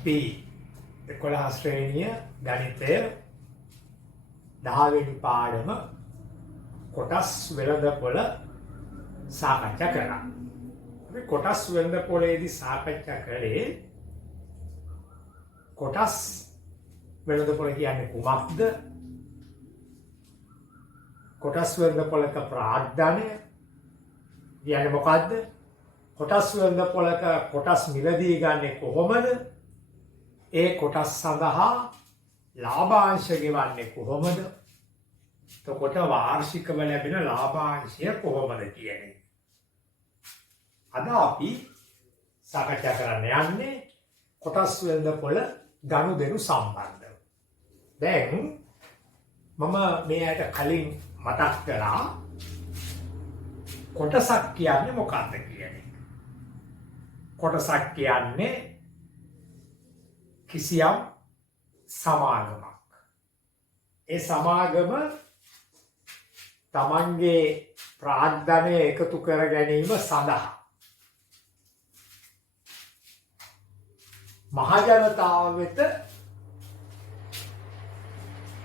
අපි 11 ශ්‍රේණිය ගණිතය 10 වෙනි පාඩම කොටස් වෙළඳපොළ සාකච්ඡා කරා. අපි කොටස් වෙළඳපොළේදී සාකච්ඡා කරේ කොටස් වෙළඳපොළ කියන්නේ කුමක්ද? කොටස් වෙළඳපොළක ප්‍රාග්ධනය කියන්නේ මොකද්ද? කොටස් වෙළඳපොළක කොටස් මිලදී ගන්නේ කොහොමද? ඒ කොටස් සඳහා ලාභාංශ ගෙවන්නේ කොහොමද? එතකොට වාර්ෂිකව ලැබෙන ලාභාංශය කොහොමද කියන්නේ? අද අපි සාකච්ඡා කරන්න යන්නේ කොටස් වෙළඳපොළ ගනුදෙනු සම්බන්ධව. දැන් මම මේකට කලින් මතක් කළා කොටසක් කියන්නේ මොකක්ද කියන්නේ. කොටසක් කියන්නේ කිසියම් සමාගමක්. ඒ සමාගම තමන්ගේ ප්‍රාග්ධනය එකතු කර ගැනීම සඳහා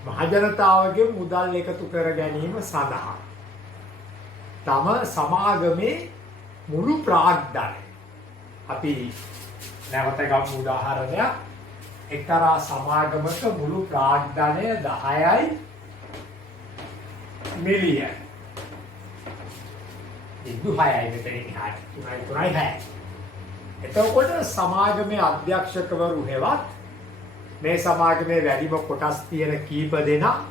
මහජනතාවගේ මුදල් එකතු කර ගැනීම සඳහා තම සමාගමේ මුළු ප්‍රාග්ධනය අපි නැවත ගමු උදාහරණයක්. එක්තරා සමාගමක මුළු ප්‍රාග්ධනය 10යි මිලියන. 6යි මෙතනින් 3.6. එතකොට සමාගමේ අධ්‍යක්ෂකවරු හෙවත් මේ සමාගමේ වැඩිම කොටස් තියෙන කීප දෙනා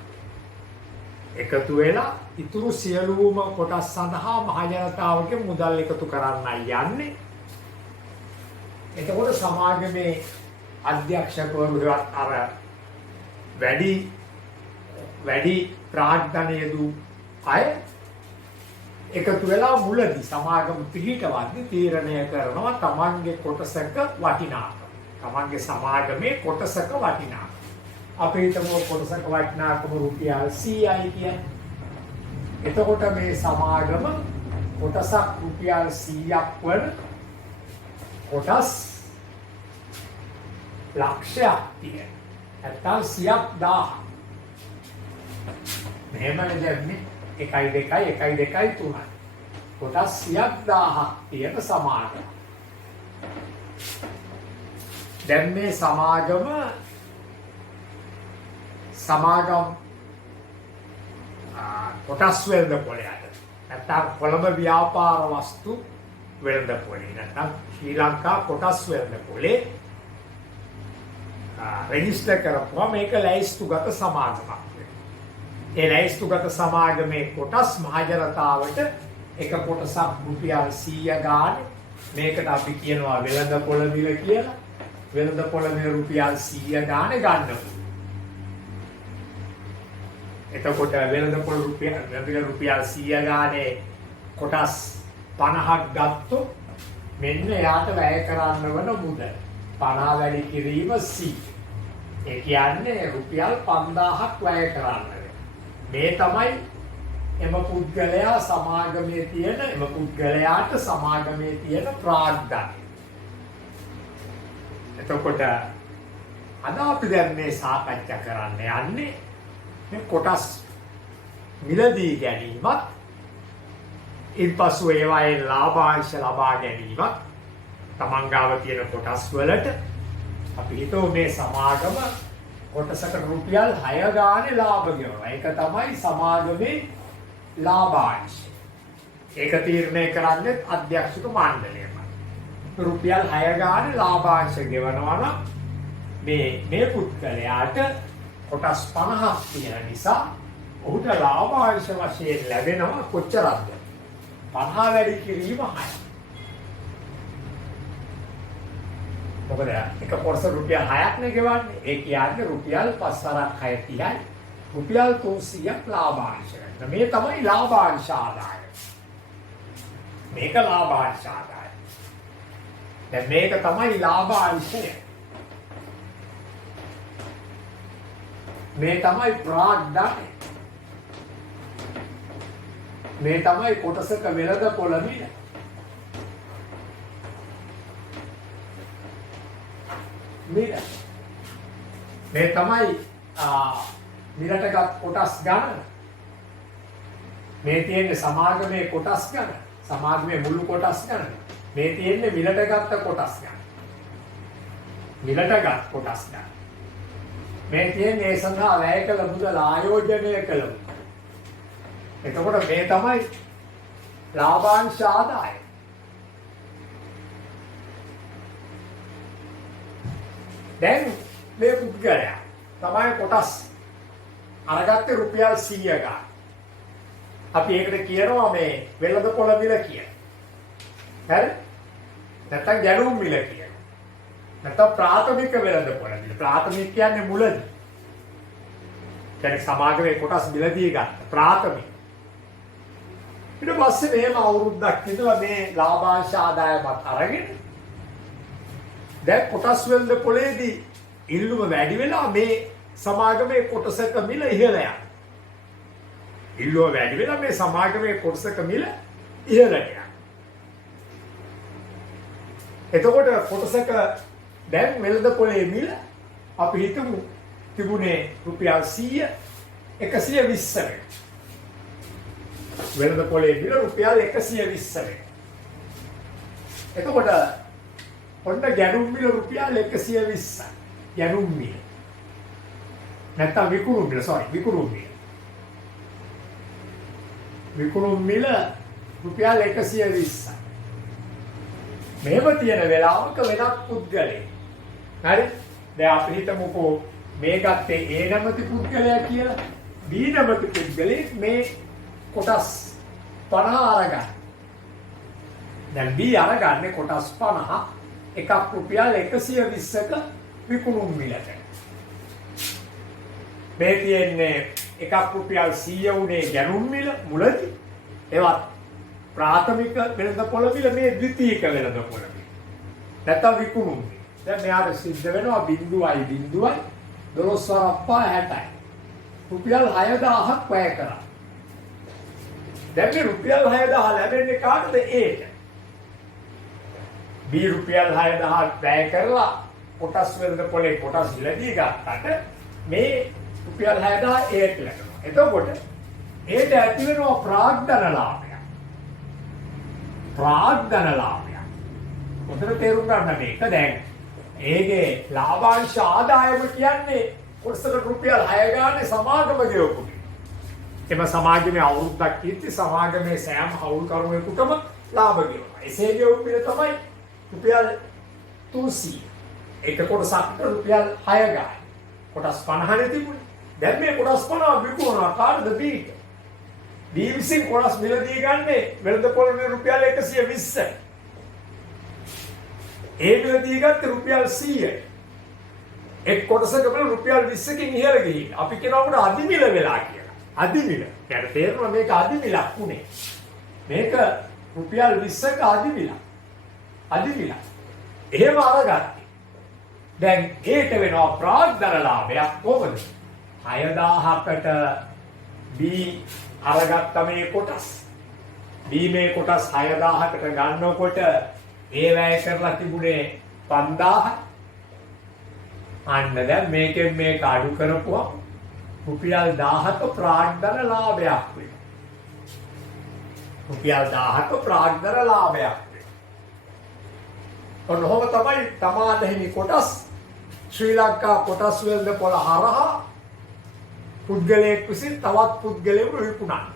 එකතු වෙලා ඉතුරු සියලුම කොටස් සඳහා මහජනතාවගේ මුදල් එකතු කරන්නයි යන්නේ. එතකොට සමාගමේ අධ්‍යක්ෂකවරු හෙවත් අර වැඩි ප්‍රාග්ධනය දූ අය එකතු වෙලා මුලදී සමාගම පිහිටවද්දී තීරණය කරනවා තමන්ගේ කොටසක වටිනාකම. තමන්ගේ සමාගමේ කොටසක වටිනාකම. අපි හිතමු කොටසක වටිනාකම රුපියල් 100යි කියන්නේ. එතකොට මේ සමාගම කොටසක් රුපියල් 100ක් වන කොටස් ලක්ෂයක් තියෙන. නැත්නම් 100ක් 1000. මෙහෙමනේ දැම්මේ 1 2 1 2 3. කොටස් 100ක් 1000ක් තියෙන සමාගම. දැන් මේ සමාගම කොටස් වෙළඳපොළට නැත්නම් කොළඹ ව්‍යාපාර වස්තු වෙළඳපොළේ නැත්නම් ශ්‍රී ලංකා කොටස් වෙළඳපොළේ රෙජිස්ටර් කරපුවා මේක ලැයිස්තුගත සමාගමක්. ඒ ලැයිස්තුගත සමාගමේ කොටස් මහජනතාවට එක කොටසක් රුපියල් 100 ගානේ මේකට අපි කියනවා වෙළඳපොළ මිල කියලා. වෙළඳපොළ මිල රුපියල් 100 ගානේ ගන්නවා. එතකොට වෙළඳපොළ රුපියල් 100 ගානේ කොටස් 50ක් ගත්තොත් මෙන්න එයාට වැය කරන්න වන මුදල 50 වැඩි කිරීම 100. ඒ කියන්නේ රුපියල් 5000ක් වැය කරන්න. මේ තමයි එම පුද්ගලයා සමාගමේ තියෙන පුද්ගලයාට සමාගමේ තියෙන ප්‍රාග්ධනය. එතකොට අද අපි දැන් මේ සාකච්ඡා කරන්න යන්නේ මේ කොටස් මිලදී ගැනීමත් ඉන්පසු ඒවායේ ලාභාංශ ලබා ගැනීමත් තමන් ගාව තියෙන කොටස් වලට අපි හිතුව මේ සමාගම කොටසකට රුපියල් 6 ගානේ ලාභ ගෙවනවා. ඒක තමයි සමාගමේ ලාභාංශය. ඒක තීරණය කරන්නේ අධ්‍යක්ෂක මණ්ඩලයමයි. රුපියල් 6 ගානේ ලාභාංශ ගෙවනවා නම් මේ පුද්ගලයාට කොටස් 50ක් තියෙන නිසා ඔහුට ලාභාංශ වශයෙන් ලැබෙනවා කොච්චරද? 50 වැඩි කිරීම 6. මොකද එක කොටස රුපියල් 6ක් නේ ගෙවන්නේ. ඒ කියන්නේ රුපියල් 5 6 30යි. රුපියල් 300ක් ලාභාංශ. මේ තමයි ලාභාංශ ආදාය. මේක ලාභාංශ ආදාය. දැන් මේක තමයි ලාභාංශය. මේ තමයි ප්‍රාග්ධනය. මේ තමයි කොටසක වෙළඳපොළ මිල. මිල. මේ තමයි මිලටගත් කොටස් ගන්න. මේ තියෙන්නේ සමාගමේ කොටස් ගන්න. සමාගමේ මුළු කොටස් ගන්න. මේ තියෙන්නේ මිලටගත් කොටස් ගන්න. මිලටගත් කොටස් ගන්න. මේ තියෙන්නේ ඒ සඳහා වැය කළ මුදල ආයෝජනය කළ මුදල. එතකොට මේ තමයි ලාභාංශ ආදාය. දැන් මේ පුද්ගලයා තමයි කොටස් අරගත්තේ රුපියල් 100 ගන්න. අපි ඒකට කියනවා මේ වෙළඳපොළ මිල කියලා. හරි? නැත්නම් ගැණුම් මිල කියලා. නැත්නම් ප්‍රාථමික වෙළඳපොළ මිල. ප්‍රාථමික කියන්නේ මුලදී. කියන්නේ සමාගමේ කොටස් මිලදී ගන්න. ප්‍රාථමික. ඊට පස්සේ මේම අවුරුද්දක් ඉඳලා මේ ලාභාංශ ආදායමත් අරගෙන දැන් කොටස් වෙළඳපොළේදී ඉල්ලුම වැඩි වෙලා මේ සමාගමේ කොටසක මිල ඉහළ යනවා. ඉල්ලුම වැඩි වෙලා මේ සමාගමේ කොටසක මිල ඉහළට යනවා. එතකොට කොටසක දැන් වෙළඳපොළේ මිල අපි හිතමු තිබුණේ රුපියල් 100 120 වෙන. වෙළඳපොළේ මිල රුපියල් 120 වෙන. එතකොට ඔන්න ගැණුම් මිල රුපියල් 120. ගැණුම් මිල. නැත්නම් විකුණුම් මිල විකුණුම් මිල. විකුණුම් මිල රුපියල් 120. මේව තියෙන වෙලාවක වෙනත් පුද්ගලයෙක්. හරි? දැන් අපි හිතමුකෝ මේ ගත්තේ A නැමැති පුද්ගලයා කියලා. B නැමැති පුද්ගලයෙක් මේ කොටස් 50 අරගන්න. දැන් B අරගන්නේ කොටස් 50 එකක් රුපියල් 120ක විකුණුම් මිලට. මේ තියෙන්නේ එකක් රුපියල් 100 උනේ ගැණුම් මිල මුලදී. ඒවත් ප්‍රාථමික වෙළඳපොළ මිල මේ ද්විතීයික වෙළඳපොළ මිල. නැත්නම් විකුණුම් මිල. දැන් මෙයාට සිද්ධ වෙනවා 0.0 12 60යි. රුපියල් 6000ක් වැය කරා. දැන් මේ රුපියල් 6000 ලැබෙන්නේ කාටද? Aට. B රුපියල් 6000 වැය කරලා කොටස් වෙළඳපොළේ කොටස් ඉලදී ගන්නට මේ රුපියල් 6000 Aට ලැබෙනවා. එතකොට Aට ඇති වෙනවා ප්‍රාග්ධන ලාභයක්. ප්‍රාග්ධන ලාභයක්. උතර තේරුම් ගන්න මේක දැන් ඒගේ ලාභාංශ ආදායම කියන්නේ කොටසකට රුපියල් 6 ගානේ සමාගම ගෙවපු. එම සමාගමේ අවුරුද්දක් කිව්ති සමාගමේ සෑම හවුල්කරුවෙකුටම ලාභ ගෙවනවා. එසේ ගෙවපු පිළ තමයි රුපියල් 300. ඒක කොටසකට රුපියල් 6 ගානේ. කොටස් 50 තිබුණේ. දැන් මේ කොටස් 50 විකුණනවා කාටද? Bට. B විසින් කොටස් මිලදී ගන්නේ වෙළඳපොළේ රුපියල් 120. A මිලදී ගත්තේ රුපියල් 100. එක් කොටසක වල රුපියල් 20කින් ඉහළ ගිහින් අපි කියනකොට අධිමිල වෙලා කියලා. අධිමිල. يعني තේරෙනවා මේක අධිමිලක් උනේ. මේක රුපියල් 20ක අධිමිල. අධිමිල. එහෙම අරගත්තේ. දැන් ඒට වෙනවා ප්‍රාග්ධන ලාභයක් කොහොමද? 6000කට B අරගත්ත මේ කොටස්. B මේ කොටස් 6000කට ගන්නකොට ඒ වැය කරලා තිබුණේ 5000. අන්න දැන් මේකෙන් මේක අඩු කරපුවා රුපියල් 1000ක ප්‍රාග්ධන ලාභයක් වෙනවා. රුපියල් 1000ක ප්‍රාග්ධන ලාභයක් වෙනවා. ඔන්නෝම තමයි තමාදෙහි කොටස් ශ්‍රී ලංකා කොටස් වෙළඳපොළ හරහා පුද්ගලයෙක් විසින් තවත් පුද්ගලයෙකුට විකුණන්න.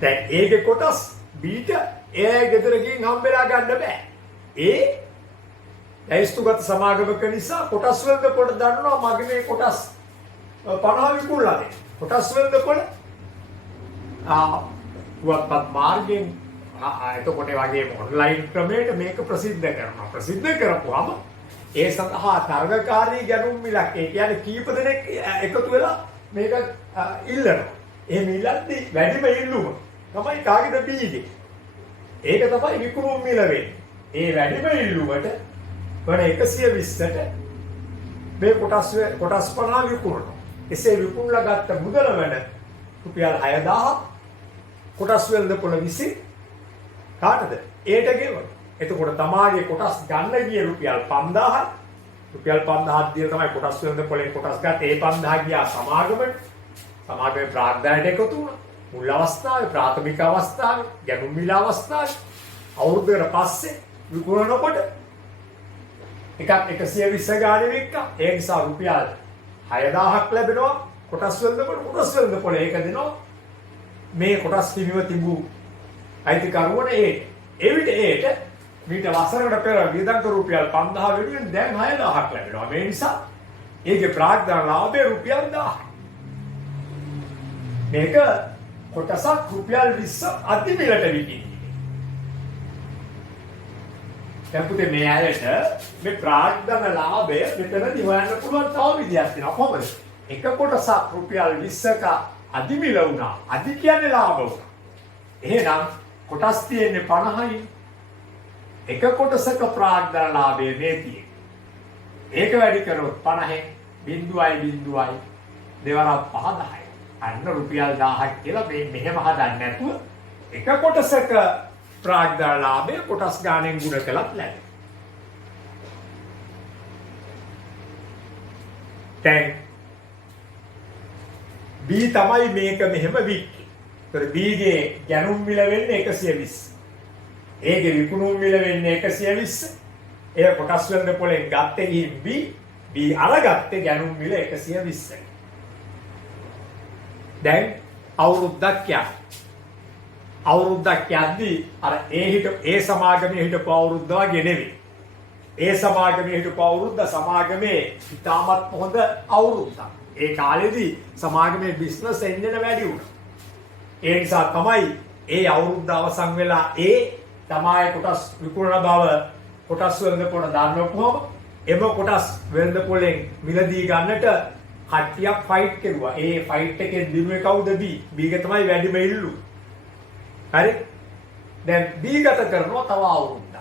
දැන් ඒකේ කොටස් Bට ඒ ගෙදරකින් හම්බෙලා ගන්න බෑ. ඒ ඇයිස්තුගත සමාගමක නිසා කොටස් වෙළඳපොළ දන්නවා මගේ මේ කොටස් 50 විකුණලා දෙන්න. කොටස් වෙළඳපොළ පුවත්පත් මාර්ගයෙන් එතකොට වගේම ඔන්ලයින් ක්‍රමයට මේක ප්‍රසිද්ධ කරනවා. ප්‍රසිද්ධ කරපුවාම ඒ සඳහා තරගකාරී ගැණුම් මිලක් ඒ කියන්නේ කීප දෙනෙක් එකතු වෙලා මේක ඉල්ලනවා. එහෙම ඉල්ලද්දී වැඩිම ඉල්ලුම තමයි කාගේද? Bගේ. ඒක තමයි විකුණුම් මිල වෙන්නේ. ඒ වැඩිම ඉල්ලුමට වන 120ට මේ කොටස් 50 විකුණනවා. එසේ විකුණලා ගත්ත මුදල වෙන රුපියල් 6000 කොටස් වෙළඳපොළ විසින් කාටද? Aට ගෙවනවා. එතකොට තමාගේ කොටස් ගන්න ගිය රුපියල් 5000 රුපියල් 5000ක් දීලා තමයි කොටස් වෙළඳ පොලේ කොටස් ගත්ත. ඒ 5000 ගියා සමාගමට. සමාගමේ ප්‍රාග්ධනයට එකතු වුණා. මුල් අවස්ථාවේ ප්‍රාථමික අවස්ථාවේ ගැනුම් මිල අවස්ථාවේ අවුරුද්දකට පස්සේ විකුණනකොට එකක් 120 ගානේ වික්කා. ඒ නිසා රුපියල් 6000ක් ලැබෙනවා කොටස් වෙළඳ පොලේ ඒක දෙනවා මේ කොටස් හිමිව තිබූ අයිතිකරුවන එවිට ඒට මීට වසරකට පෙර වියදම් කර රුපියල් 5000 වෙනුවෙන් දැන් 6000ක් ලැබෙනවා. මේ නිසා ඒකේ ප්‍රාග්ධන ලාභය රුපියල් 1000. මේක කොටසක් රුපියල් 20 අතිමිලට විකින්නේ. දැන් පුතේ මේ ඇයට මේ ප්‍රාග්ධන ලාභය මෙතනදී හොයන්න පුළුවන් තව විදියක් තියෙනවා. කොහොමද? එක කොටසක් රුපියල් 20ක අධිමිල වුණා. අධි කියන්නේ ලාභ වුණා. එහෙනම් කොටස් තියෙන්නේ 50යි. එක කොටසක ප්‍රාග්ධන ලාභය මේ තියෙන්නේ. ඒක වැඩි කරොත් 50න් 0.0යි දෙවරක් 5 10යි. අන්න රුපියල් 1000ක් කියලා මේ මෙහෙම හදන්න නැතුව එක කොටසක ප්‍රාග්ධන ලාභය කොටස් ගාණෙන් ගුණ කළත් ලැබෙනවා. දැන් B තමයි මේක මෙහෙම වික්කේ. ඒතර B ගේ ගැනුම් මිල වෙන්නේ 120. ඒකේ විකුණුම් මිල වෙන්නේ 120. ඒ කොටස් වෙළඳ පොලෙන් ගත්තේ ගිහින් B අරගත්තේ ගැනුම් මිල 120යි. දැන් අවුරුද්දක් යද්දී අර ඒ සමාගමේ හිටපු අවුරුද්ද වගේ නෙවෙයි. ඒ සමාගමේ හිටපු අවුරුද්ද සමාගමේ ඉතාමත් හොඳ අවුරුද්දක්. ඒ කාලෙදී සමාගමේ බිස්නස් එන්ජින වැඩි වුණා. ඒ නිසා තමයි ඒ අවුරුද්ද අවසන් වෙලා තමයි කොටස් විකුණන බව කොටස් වෙළඳ පොළ දාන්නකොම එම කොටස් වෙළඳ පොළෙන් මිලදී ගන්නට කට්ටියක් ෆයිට් කෙරුවා. ඒ ෆයිට් එකේ දිනුවේ කවුද? B ගේ තමයි වැඩිම ඉල්ලු. හරි? දැන් B ගත කරනවා තව අවුරුද්දක්.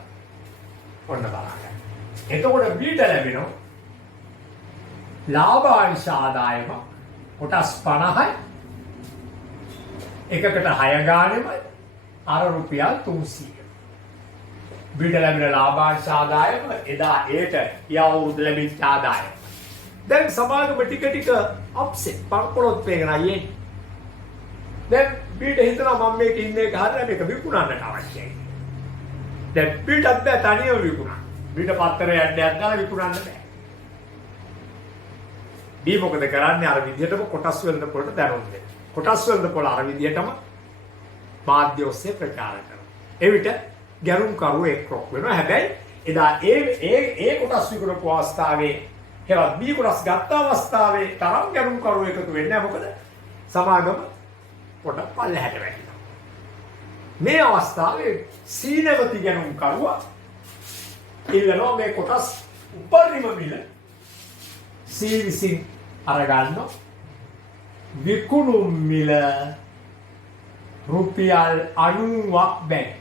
ඔන්න බලන්න. එතකොට B ට ලැබෙනවා ලාභාංශ ආදායම කොටස් 50යි. එකකට 6 ගානෙමයි අර රුපියල් 300. B ට ලැබෙන ලාභාංශ ආදායම එදා ඒට යවුරුද්ද ලැබිච්ච ආදායම. දැන් සමාගම ටික අප්සෙට් පරපොරොත් වේගෙන ආයේ. දැන් B ට හිතනවා මම මේක ඉන්නේ ගහලා මේක විකුණන්නට අවශ්‍යයි. දැන් B ටත් බෑ තනියම විකුණන්න. B ට පත්තරයක් දාලා විකුණන්න බෑ. B මොකද කරන්නේ? අර විදිහටම කොටස් වෙළඳ පොළට දැනුම් දෙන්න. කොටස් වෙළඳ පොළ අර විදිහටම මාධ්‍ය ඔස්සේ ප්‍රචාර කරනවා. එවිට ගැනුම් කරුවෝ එක්රොක් වෙනවා. හැබැයි එදා ඒ කොටස් විකුණපු අවස්ථාවේ හෙවත් B කොටස් ගත්ත අවස්ථාවේ තරම් ගැනුම් කරුවෝ එකතු වෙන්නේ නැහැ. මොකද සමාගම පොඩක් පල්ලෙහාට වැටිලා. මේ අවස්ථාවේ C නැවති ගැනුම් කරුවා ඉල්ලනවා මේ කොටස් උපරිම මිල C විසින් අරගන්න විකුණුම් මිල රුපියල් 90ක් බැං.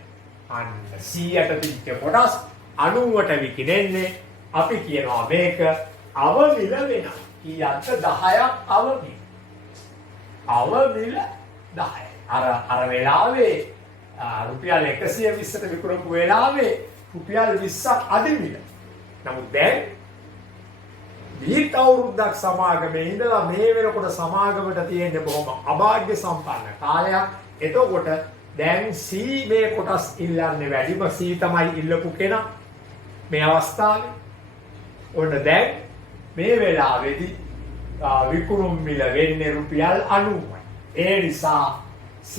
අන්න C යට තිබ්බ කොටස් 90ට විකිනෙන්නේ. අපි කියනවා මේක අවමිල වෙනවා. කීයක්ද? 10ක් අවමිල. අවමිල 10යි. අර වෙලාවේ රුපියල් 120ට විකුණපු වෙලාවේ රුපියල් 20ක් අධිමිල. නමුත් දැන් දීර්ඝ අවුරුද්දක් සමාගමේ ඉඳලා මේ වෙනකොට සමාගමට තියෙන බොහොම අභාග්‍ය සම්පන්න කාලයක්. එතකොට දැන් C මේ කොටස් ඉල්ලන්නේ වැඩිම. C තමයි ඉල්ලපු කෙනා මේ අවස්ථාවේ. ඔන්න දැන් මේ වෙලාවේදී විකුණුම් මිල වෙන්නේ රුපියල් 90යි. ඒ නිසා C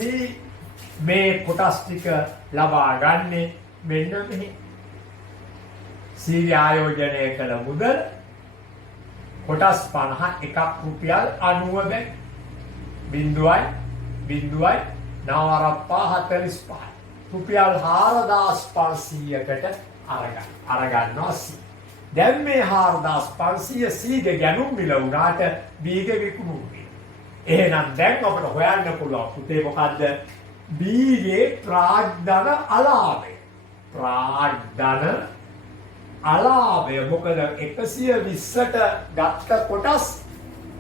මේ කොටස් ටික ලබා ගන්නේ මෙන්න මෙහි. C ආයෝජනය කළ මුදල කොටස් 50 එකක් රුපියල් 90 බැං. බිඳුවයි 9.45 රුපියල් 4500කට අරගන්නවා C. දැන් මේ 4500 C ගේ ගැනුම් මිල උනාට B ගේ විකුණුම් මිල. එහෙනම් දැන් අපිට හොයන්න පුළුවන් පුතේ මොකද්ද? B ගේ ප්‍රාග්ධන අලාභය. මොකද 120ට ගත්ත කොටස්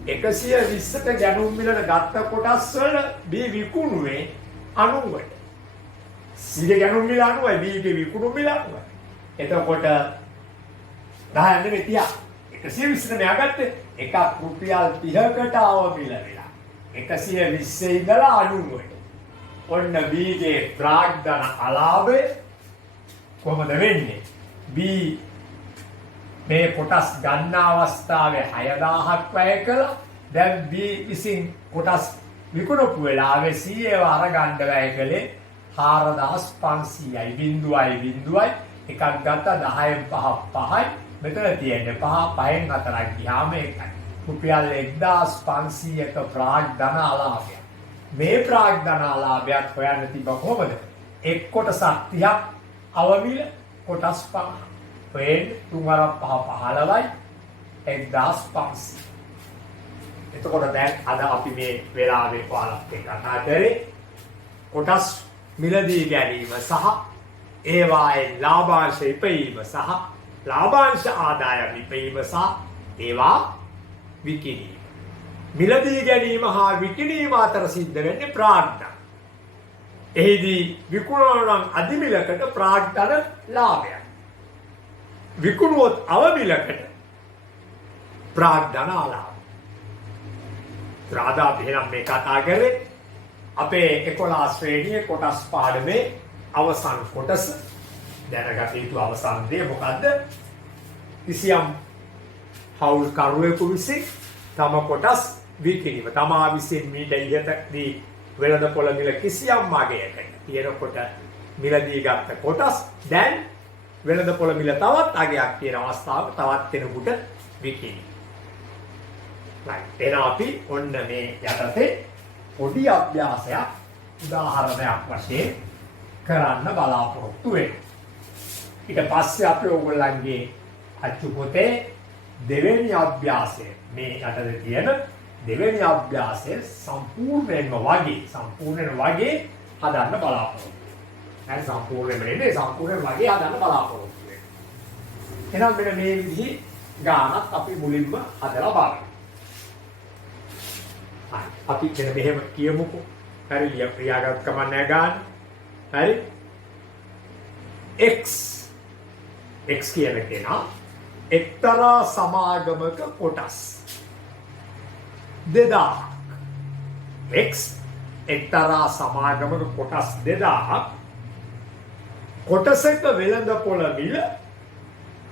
120ට ගැනුම් මිලට ගත්ත කොටස් වල B විකුණුවේ 90ට. C ගේ ගැනුම් මිල 90යි, B ගේ විකුණුම් මිල 90යි. එතකොට 10 නෙමෙයි 30. 120 මෙයා ගත්තේ එකක් රුපියල් 30කට අවමිල වෙලා 120 ඉඳලා 90ට. ඔන්න B ගේ ප්‍රාග්ධන අලාභය කොහොමද වෙන්නේ? B මේ කොටස් ගන්න අවස්ථාවේ 6000ක් වැය කළා. දැන් B විසින් කොටස් විකුණපු වෙලාවේ C ඒව අරගන්න වැය කළේ 4500යි බිඳුවයි බිඳුවයි එකක් ගත්තා 10න් 5 5යි මෙතන තියෙන්නේ 5 5න් 4ක් ගියාම එකයි රුපියල් 1500ක ප්‍රාග්ධන අලාභය. මේ ප්‍රාග්ධන අලාභයත් හොයන්න තිබ්බ කොහොමද? එක් කොටසක් 30ක් අවමිල කොටස් 5 වෙන 3 5 15යි 1500. එතකොට දැන් අද අපි මේ වෙලාවේ ඔයාලත් එක්ක කතා කරේ කොටස් මිලදී ගැනීම සහ ඒවායේ ලාභාංශ ඉපයීම සහ ලාභාංශ ආදායම් ඉපයීම සහ ඒවා විකිණීම. මිලදී ගැනීම හා විකිණීම අතර සිද්ධ වෙන්නේ ප්‍රාග්ධන. එහිදී විකුණන අධිමිලකට ප්‍රාග්ධන ලාභයක්. විකුණුවොත් අවමිලකට ප්‍රාග්ධන අලාභ. රාදා එහෙනම් මේ කතා කරේ අපේ 11 ශ්‍රේණියේ කොටස් පාඩමේ අවසන් කොටස. දැනගත යුතු අවසන් දේ මොකද්ද? කිසියම් හවුල්කරුවෙකු විසින් තම කොටස් විකිණීම තමා විසින් මීට ඉහතදී වෙළඳපොළ මිල කිසියම් මගයකට තියෙනකොට මිලදී ගත්ත කොටස් දැන් වෙළඳපොළ මිල තවත් අගයක් තියෙන අවස්ථාවක තවත් කෙනෙකුට විකිණීම. එහෙනම් අපි ඔන්න මේ යටතේ පොඩි අභ්‍යාසයක් උදාහරණයක් වශයෙන් කරන්න බලාපොරොත්තු වෙනවා. ඊට පස්සේ අපි ඕගොල්ලන්ගේ අච්චු පොතේ දෙවෙනි අභ්‍යාසය මේ යටතේ තියෙන දෙවෙනි අභ්‍යාසය සම්පූර්ණයෙන්ම වගේ හදන්න බලාපොරොත්තු වෙනවා. හරි සම්පූර්ණයෙන්ම නෙමෙයි සම්පූර්ණ වගේ හදන්න බලාපොරොත්තු වෙනවා. එහෙනම් මෙන්න මේ විදිහේ ගානක් අපි මුලින්ම හදලා බලමු. අපි කියන මෙහෙම කියමුකෝ. හරි ලියාගත් කමක් නැහැ ගන්න. හරි x කියන කෙනා එක්තරා සමාගමක කොටස් 2000ක් x එක්තරා සමාගමක කොටස් 2000ක් කොටසක වෙළඳපොළ මිල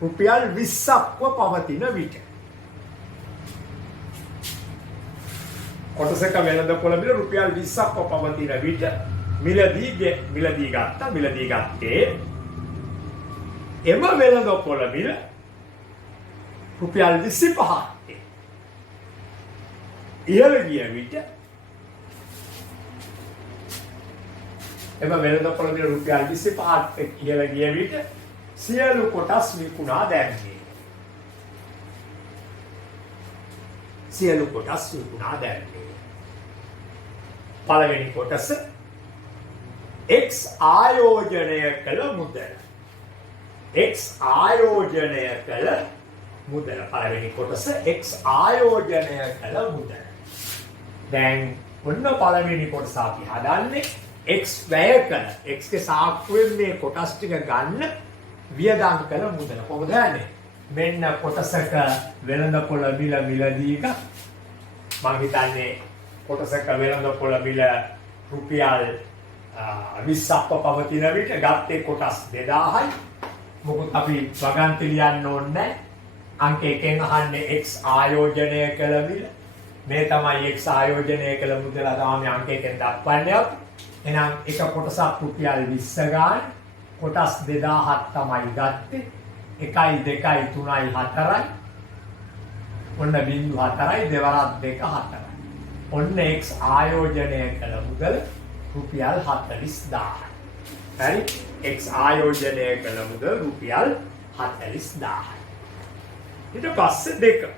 රුපියල් 20ක්ව පවතින විට කොටසක වෙළඳපොළ මිල රුපියල් 20ක්ව පවතින විට මිලදී ගත්තේ එම වෙළඳපොළ මිල රුපියල් 25ක් ඉහළ ගිය විට එම වෙළඳපොළ මිල රුපියල් 25ක් ඉහළ ගිය විට සියලු කොටස් විකුණා දැම්මේ. පළවෙනි කොටස X ආයෝජනය කළ මුදල. පළවෙනි කොටස X ආයෝජනය කළ මුදල. දැන් ඔන්න පළවෙනි කොටස අපි හදන්නේ X වැය කළ X ගේ සාක්කුවෙන් මේ කොටස් ටික ගන්න වියදම් කළ මුදල. කොහොමද යන්නේ? මෙන්න කොටසක වෙළඳපොළ මිලදී එක මම හිතන්නේ කොටසක වෙළඳපොළ මිල රුපියල් 20ක්ව පවතින විට ගත්තේ කොටස් 2000යි. මොකද අපි වගන්ති ලියන්න ඕනේ අංක 1ෙන් අහන්නේ x ආයෝජනය කළ මිල. මේ තමයි x ආයෝජනය කළ මුදල තමයි අංක 1ෙන් දක්වන්නේ. එහෙනම් එක කොටසක් රුපියල් 20 ගන්න කොටස් 2000ක් තමයි ගත්තේ. 1 2 3 4යි ඔන්න 0.4යි දෙවරක් 2 4යි. ඔන්න x ආයෝජනය කළ මුදල රුපියල් 40000යි. හරි x ආයෝජනය කළ මුදල රුපියල් 40000යි. ඊට පස්සේ 2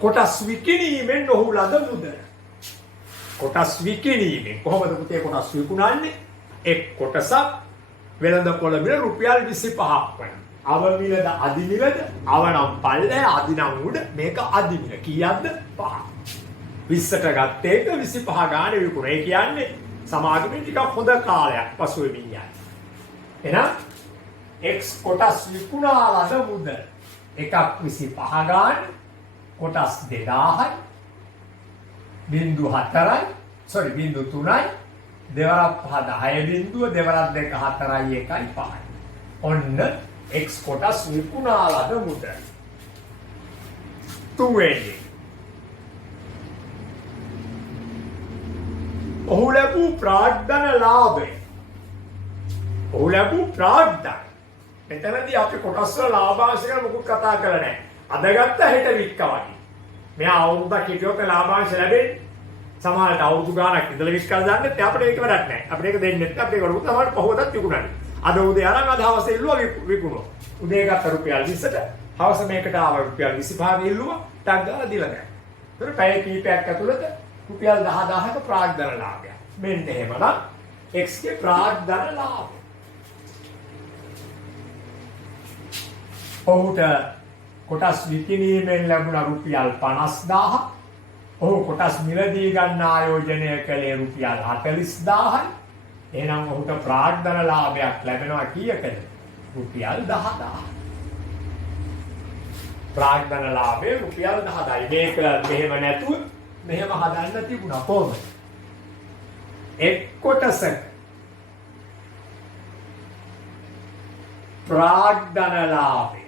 කොටස් විකිණීමෙන් ඔහු ලද මුදල. කොටස් විකිණීමෙන් කොහොමද පුතේ කොටස් විකුණන්නේ? එක් කොටසක් වෙළඳපොළ මිල රුපියල් 25ක් වань. අවමිලද අධිමිලද? අව නම් පල්ලේ අධි නම් උඩ මේක අධිමිල. කීයක්ද? 5. 20ට ගත්තේ එක 25 ගානේ විකුණේ. ඒ කියන්නේ සමාගමෙන් ටිකක් හොඳ කාලයක් පසු වෙමින් යන්නේ. එහෙනම් x කොටස් විකුණා ලද මුදල. එකක් 25 ගාන කොටස් 2000යි. බිංදු 4යි. sorry බිංදු 3යි. දෙවරක් 5 10 බිංදුව දෙවරක් 2 4යි 1යි 5යි. ඔන්න x කොටස් විකුණා ලද මුදල. තුන්වෙනි ඔහු ලැබූ ප්‍රාග්ධන ලාභය. ඔහු ලැබූ ප්‍රාග්ධන. මෙතනදී අපි කොටස් වල ලාභාංශ ගැන මොකුත් කතා කරලා නැහැ. අද ගත්ත හෙට වික්ක වගේ. මෙයා අවුරුද්දක් හිටියොත් ලාභාංශ ලැබෙන්නේ. සමහරට අවුරුදු ගාණක් ඉඳලා විශ්කල් දාන්නෙත් අපිට ඒක වැඩක් නැහැ. අපිට ඒක දෙන්නේ නැහැ. අපිට ඒක වරුත් තමයි පහවදත් විකුණන්නේ. අද උදේ අරන් අද හවස ඉල්ලුවා විකුණුවා. උදේ ගත්ත රුපියල් 20ට හවස මේකට ආව රුපියල් 25 ඉල්ලුවා. ටක් ගාලා දීලා ගන්න. ඒතර පැය කීපයක් ඇතුළත රුපියල් 10000ක ප්‍රාග්ධන ලාභයක්. මෙන්න එහෙමනම් x ගේ ප්‍රාග්ධන ලාභය. ඔහුට කොටස් විකිණීමෙන් ලැබුණ රුපියල් 50000. ඔහු කොටස් මිලදී ගන්න ආයෝජනය කළේ රුපියල් 40000යි. එහෙනම් ඔහුට ප්‍රාග්ධන ලාභයක් ලැබෙනවා කීයකද? රුපියල් 10000. ප්‍රාග්ධන ලාභය රුපියල් 10000යි. මේක මෙහෙම නැතුව මෙහෙම හදන්න තිබුණා කොහොමද? එක් කොටසක ප්‍රාග්ධන ලාභය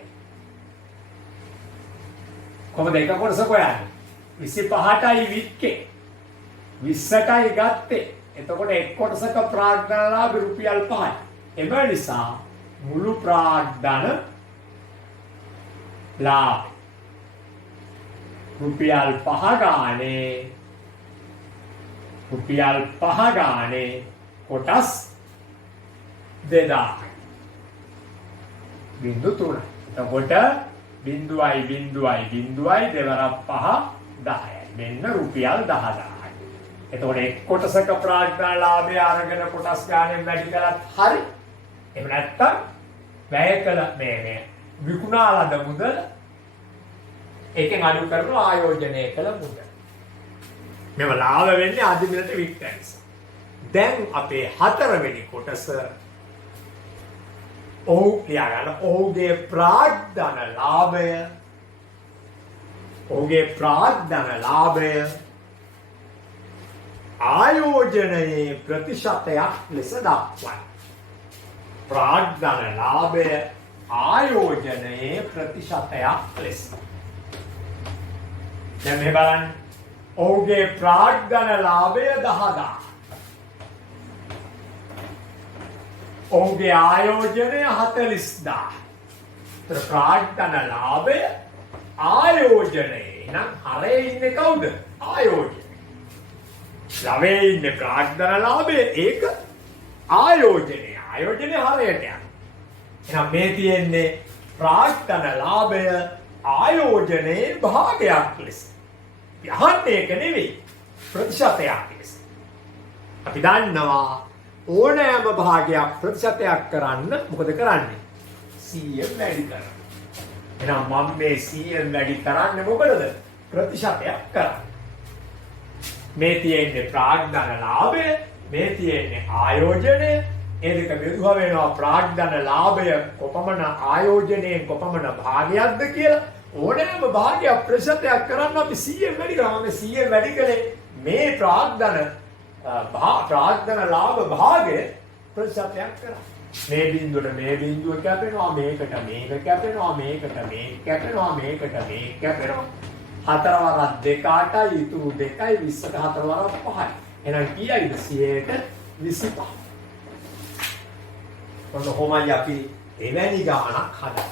කොහොමද එක කොටසක හොයන්නේ? 25ටයි වික්කේ 20ටයි ගත්තේ. එතකොට එක් කොටසක ප්‍රාග්ධන ලාභ රුපියල් 5යි. එම නිසා මුළු ප්‍රාග්ධන ලාභ රුපියල් 5 ගානේ කොටස් 2000යි. බිංදු 3යි. එතකොට බිංදුවයි දෙවරක් 5 10යි. මෙන්න රුපියල් 10000යි. එතකොට එක් කොටසක ප්‍රාග්ධන ලාභය අරගෙන කොටස් ගානෙන් වැඩි කළත් හරි. එහෙම නැත්නම් වැය කළ මේ විකුණා ලද මුදල එකෙන් අඩු කරන ආයෝජනය කළ මුදල. මේව ලාභ වෙන්නේ අධිමිලට වික්ක නිසා. දැන් අපේ හතරවෙනි කොටස ඔහුගේ ප්‍රාග්ධන ලාභය ආයෝජනයේ ප්‍රතිශතයක් ලෙස දක්වයි. ප්‍රාග්ධන ලාභය ආයෝජනයේ ප්‍රතිශතයක් ලෙස. දැන් මේ බලන්න. ඔහුගේ ප්‍රාග්ධන ලාභය 10000. ඔහුගේ ආයෝජනය 40000. ප්‍රාග්ධන ලාභය ආයෝජනයේ නම් හරේ ඉන්නේ කවුද? ආයෝජනය. ළමේ ඉන්නේ ප්‍රාග්ධන ලාභය ඒක ආයෝජනය. ආයෝජනය හරයට යනවා. එහෙනම් මේ තියෙන්නේ ප්‍රාග්ධන ලාභය ආයෝජනයේ භාගයක් ලෙස. යහන්නේ ඒක නෙවෙයි ප්‍රතිශතයක් ලෙස. අපි දන්නවා ඕනෑම භාගයක් ප්‍රතිශතයක් කරන්න මොකද කරන්නේ? 100 වැඩි කරන්න. එහෙනම් මම මේ 100 වැඩි කරන්නේ මොකටද? ප්‍රතිශතයක් කරන්න. මේ තියෙන්නේ ප්‍රාග්ධන ලාභය, මේ තියෙන්නේ ආයෝජනය. ඒ දෙක බෙදුවා වෙනවා ප්‍රාග්ධන ලාභය කොපමණ ආයෝජනයෙන් කොපමණ භාගයක්ද කියලා. ඕනෑම භාගයක් ප්‍රතිශතයක් කරන්න අපි 100 වැඩි කරනවා. මේ 100 වැඩි කලේ මේ ප්‍රාග්ධන ලාභ භාගය ප්‍රතිශතයක් කරා. මේ බිංදුවට මේ බිංදුව කැපෙනවා, මේකට මේක කැපෙනවා, මේකට මේක කැපෙනවා, මේකට මේක කැපෙනවා. 4 වරක් 2ටයි ඉතුරු 2යි 20ට 4 වරක් 5යි. එහෙනම් කීයයිද? 125. කොහොමයි අපි එවැනි ගාණක් හදන්නේ?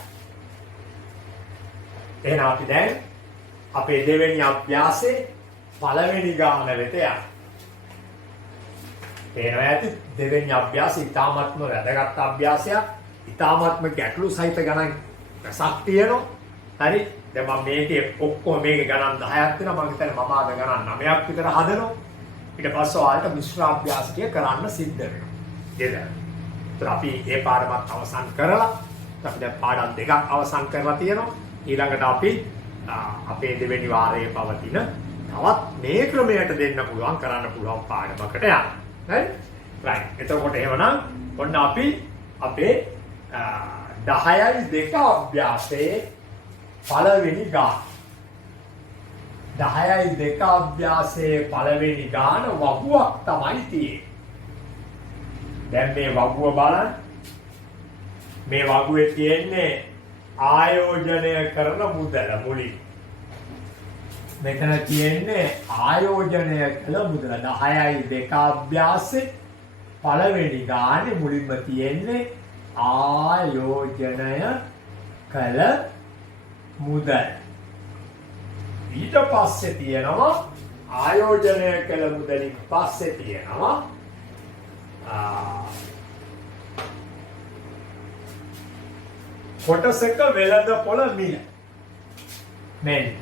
එහෙනම් අපි දැන් අපේ දෙවෙනි අභ්‍යාසයේ පළවෙනි ගාණ වෙත යනවා. තේරෙනවා ඇති දෙවෙනි අභ්‍යාසය ඉතාමත්ම වැදගත් අභ්‍යාසයක්. ඉතාමත්ම ගැටලු සහිත ගණන් රසක් තියෙනවා. හරි. දැන් මම මේකේ ඔක්කොම මේකේ ගණන් 10ක් තියෙනවා. මම හිතන්නේ මම ආද ගණන් 9ක් විතර හදනවා. ඊට පස්සේ ඔයාලට මිශ්‍ර අභ්‍යාසිකය කරන්න සිද්ධ වෙනවා. නේද? ඒත් අපි ඒ පාඩමත් අවසන් කරලා අපි දැන් පාඩම් දෙකක් අවසන් කරලා තියෙනවා. ඊළඟට අපි අපේ දෙවෙනි වාරයේ පවතින තවත් මේ ක්‍රමයට දෙන්න පුළුවන් කරන්න පුළුවන් පාඩමකට යනවා. හරි? right. එතකොට එහෙමනම් ඔන්න අපි අපේ 10යි 2 අභ්‍යාසයේ පළවෙනි ගාන. 10යි 2 අභ්‍යාසයේ පළවෙනි ගාන වගුවක් තමයි තියෙන්නේ. දැන් මේ වගුව බලන්න. මේ වගුවේ තියෙන්නේ ආයෝජනය කරන මුදල මුලින්. මෙතන තියෙන්නේ ආයෝජනය කළ මුදල 10යි 2 අභ්‍යාසයේ පළවෙනි ගානේ මුලින්ම තියෙන්නේ ආයෝජනය කළ මුදල්. ඊට පස්සේ තියෙනවා ආයෝජනය කළ මුදලින් පස්සේ තියෙනවා කොටසක වෙළඳපොළ මිල. මෙන්න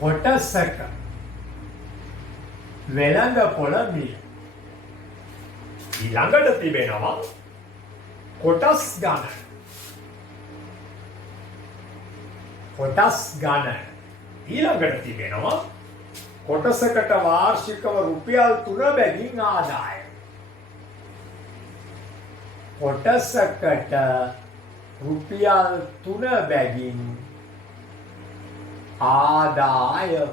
කොටසක වෙළඳපොළ මිල. ඊළඟට තිබෙනවා කොටස් ගණන. කොටස් ගණන. ඊළඟට තිබෙනවා කොටසකට වාර්ෂිකව රුපියල් 3 බැගින් ආදායම. කොටසකට රුපියල් 3 බැගින් ආදායම.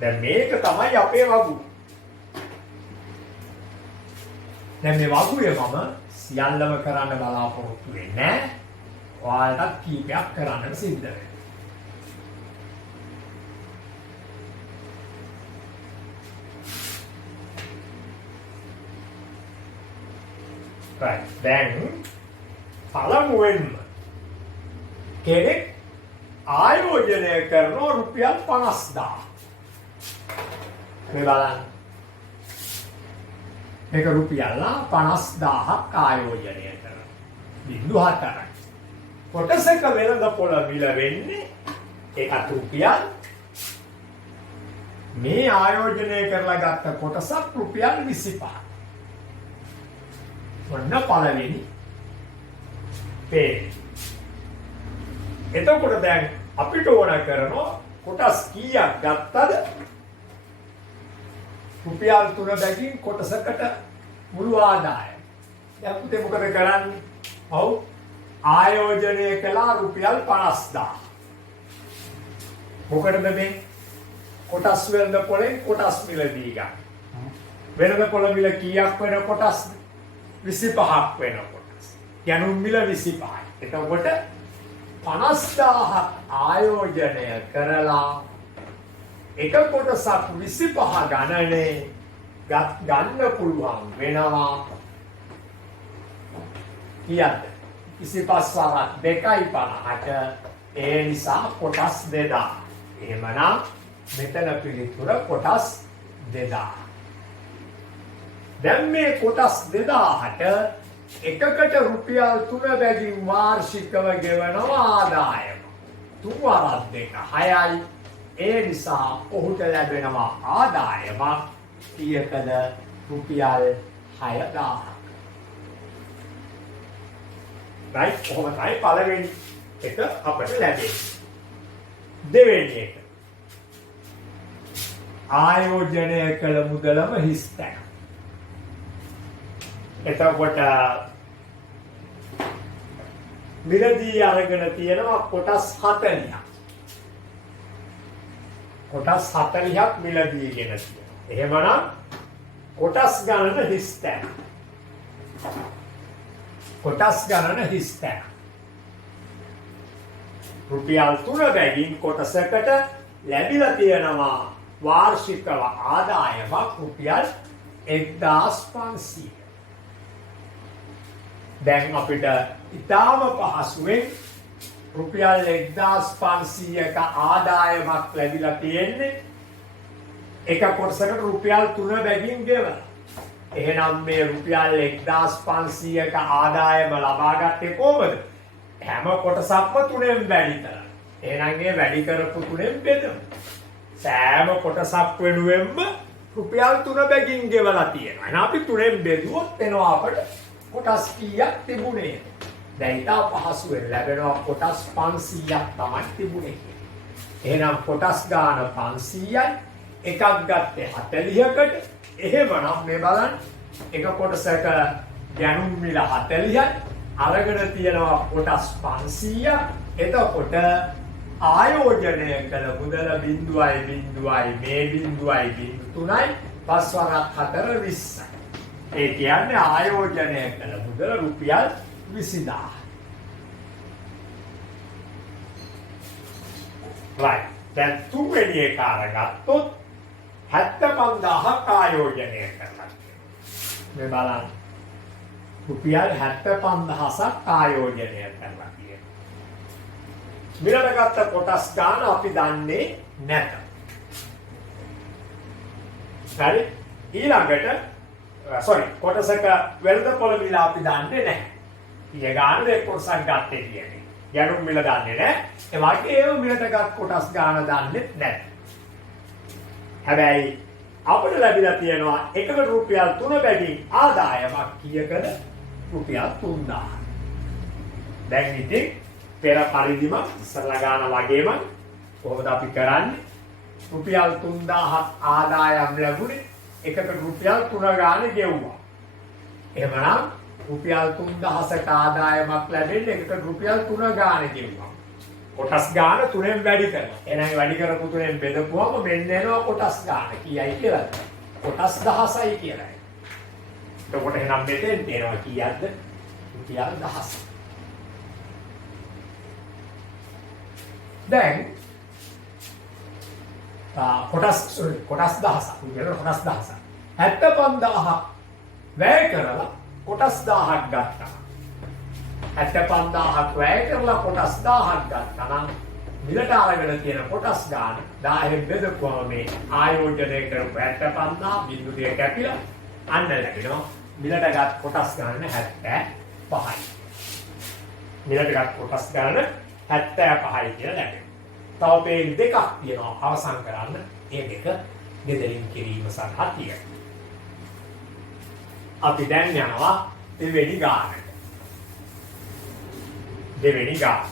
දැන් මේක තමයි අපේ වගුව. දැන් මේ වගුවේ මම සියල්ලම කරන්න බලාපොරොත්තු වෙන්නේ නැහැ. ඔයාලට කීපයක් කරන්න සිද්ධ වෙනවා. දැන් පළමුවෙන්ම කෙනෙක් ආයෝජනය කරන රුපියල් 50000. මේ බලන්න. මේක රුපියල් 50000ක් ආයෝජනය කරනවා. 0.4යි. කොටසක වෙළඳපොළ මිල වෙන්නේ ඒකත් රුපියල්. මේ ආයෝජනය කරලා ගත්ත කොටසක් රුපියල් 25. ඔන්න පළවෙනි පේ. එතකොට දැන් අපිට ඕන කරනවා කොටස් කීයක් ගත්තද? රුපියල් 3 බැගින් කොටසකට මුළු ආදායම. දැන් පුතේ මොකද කරන්නේ? ඔව් ආයෝජනය කළා රුපියල් 50000. මොකටද මේ? කොටස් වෙළඳපොළෙන් කොටස් මිල දී ගන්න. වෙළඳපොළ මිල කීයක් වෙන කොටස්ද? 25ක් වෙන කොටස්. යනුම් මිල 25යි. එතකොට 50000ක් ආයෝජනය කරලා එක කොටසක් 25 ගණනේ ගන්න පුළුවන් වෙනවා. කීයද? 25 වරක් 2.50ට. ඒ නිසා කොටස් 2000. එහෙමනම් මෙතන පිළිතුර කොටස් 2000. දැන් මේ කොටස් 2000ට එකකට රුපියල් 3 බැගින් වාර්ෂිකව ගෙවනවා ආදායම. 3 වරක් 2 6යි. ඒ නිසා ඔහුට ලැබෙනවා ආදායමක් කීයකද? රුපියල් 6000ක්. right? කොහොමදයි පළවෙනි එක අපිට ලැබෙන්නේ. දෙවෙනි එක ආයෝජනය කළ මුදලම හිස් තැන. එතකොට මිලදී අරගෙන තියෙනවා කොටස් 40ක්. කොටස් 40ක් මිලදීගෙන තියෙනවා. එහෙමනම් කොටස් ගණන හිස් තැන. කොටස් ගණන හිස් තැන. රුපියල් 3 බැගින් කොටසකට ලැබිලා තියෙනවා වාර්ෂිකව ආදායමක් රුපියල් 1500. දැන් අපිට ඉතාම පහසුවෙන් රුපියල් 1500ක ආදායමක් ලැබිලා තියෙන්නේ එක කොටසකට රුපියල් 3 බැගින් ගෙවලා. එහෙනම් මේ රුපියල් 1500ක ආදායම ලබා ගත්තේ කොහොමද? හැම කොටසක්ම 3ෙන් වැඩි කරලා. එහෙනම් ඒ වැඩි කරපු 3ෙන් බෙදමු. සෑම කොටසක් වෙනුවෙන්ම රුපියල් 3 බැගින් ගෙවලා තියෙනවා. එහෙනම් අපි 3ෙන් බෙදුවොත් එනවා අපට කොටස් කීයක් තිබුණේ? දැන් ඉතා පහසුවෙන් ලැබෙනවා කොටස් 500ක් තමයි තිබුණේ. එහෙනම් කොටස් ගාන 500යි. එකක් ගත්තේ 40කට. එහෙමනම් මේ බලන්න එක කොටසක ගැනුම් මිල 40යි අරගෙන තියෙනවා කොටස් 500ක්. එතකොට ආයෝජනය කළ මුදල 0.0යි මේ 0.3යි 5 වරක් 4 20යි. ඒ කියන්නේ ආයෝජනය කළ මුදල රුපියල් 20000. right. දැන් තුන්වෙනි එක අරගත්තොත් 75000ක් ආයෝජනය කරලා තියෙනවා. මේ බලන්න. රුපියල් 75000ක් ආයෝජනය කරලා තියෙනවා. මිලට ගත්ත කොටස් ගන්න අපි දන්නේ නැත. හරි. ඊළඟට කොටසක වෙළඳපොළ මිල අපි දන්නේ නැහැ. ඊය ගන්න දෙක කොටසක් ගත්තේ කියන්නේ. ගැනුම් මිල දන්නේ නැහැ. ඒ වගේම මිලටගත් කොටස් ගාන දන්නේ නැහැ. හැබැයි අපිට ලැබිලා තියෙනවා එකකට රුපියල් 3 බැගින් ආදායමක් කීයකද? රුපියල් 3000. දැන් ඉතින් පෙර පරිදිම ඉස්සරලා ගාන වගේම කොහොමද අපි කරන්නේ? රුපියල් 3000ක් ආදායම් ලැබුණේ එකකට රුපියල් 3 ගානේ ගෙවුවා. එහෙමනම් රුපියල් 3000කට ආදායමක් ලැබෙන්නේ එකකට රුපියල් 3 ගානේ ගෙවුවා. කොටස් ගාන 3ෙන් වැඩි කරනවා. එහෙනම් වැඩි කරපු 3ෙන් බෙදපුවම මෙන්න එනවා කොටස් ගාන. කීයයි කියලා. කොටස් 1000යි කියලා. එතකොට එහෙනම් මෙතෙන් එනවා කීයක්ද? රුපියල් 1000. දැන් කොටස් 1000ක්. රුපියල් කොටස් 1000ක්. 75000ක් වැය කරලා කොටස් 1000ක් ගත්තා. 75000ක් වැය කරලා කොටස් 1000ක් ගත්තා නම් මිලට අරගෙන තියෙන කොටස් ගන්න 1000ෙන් බෙදපුවම මේ ආයෝජනය කරපු 75000 බිඳුවේ කැපිලා අන්න ලැබෙනවා. මිලට ගත් කොටස් ගන්න 75යි. මිලට ගත් කොටස් ගන්න 75යි කියලා ලැබෙනවා. තව පේජ් දෙකක් තියෙනවා අවසන් කරන්න. මේ දෙක ගෙදරින් කිරීම සඳහා තියෙනවා. අපි දැන් යනවා දෙවෙනි ගානට. දෙවෙනි ගාන.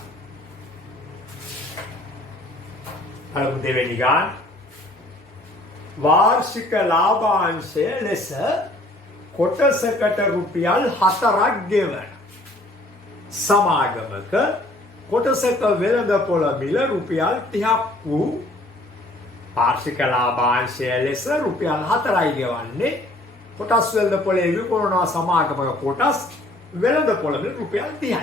දෙවෙනි ගාන වාර්ෂික ලාභාංශය ලෙස කොටසකට රුපියල් 4ක් ගෙවන සමාගමක කොටසක වෙළඳපොළ මිල රුපියල් 30ක් වූ වාර්ෂික ලාභාංශය ලෙස රුපියල් 4යි ගෙවන්නේ කොටස් වෙළඳපොළේ විකුණනවා සමාගමක කොටස් වෙළඳපොළ මිල රුපියල් 30යි.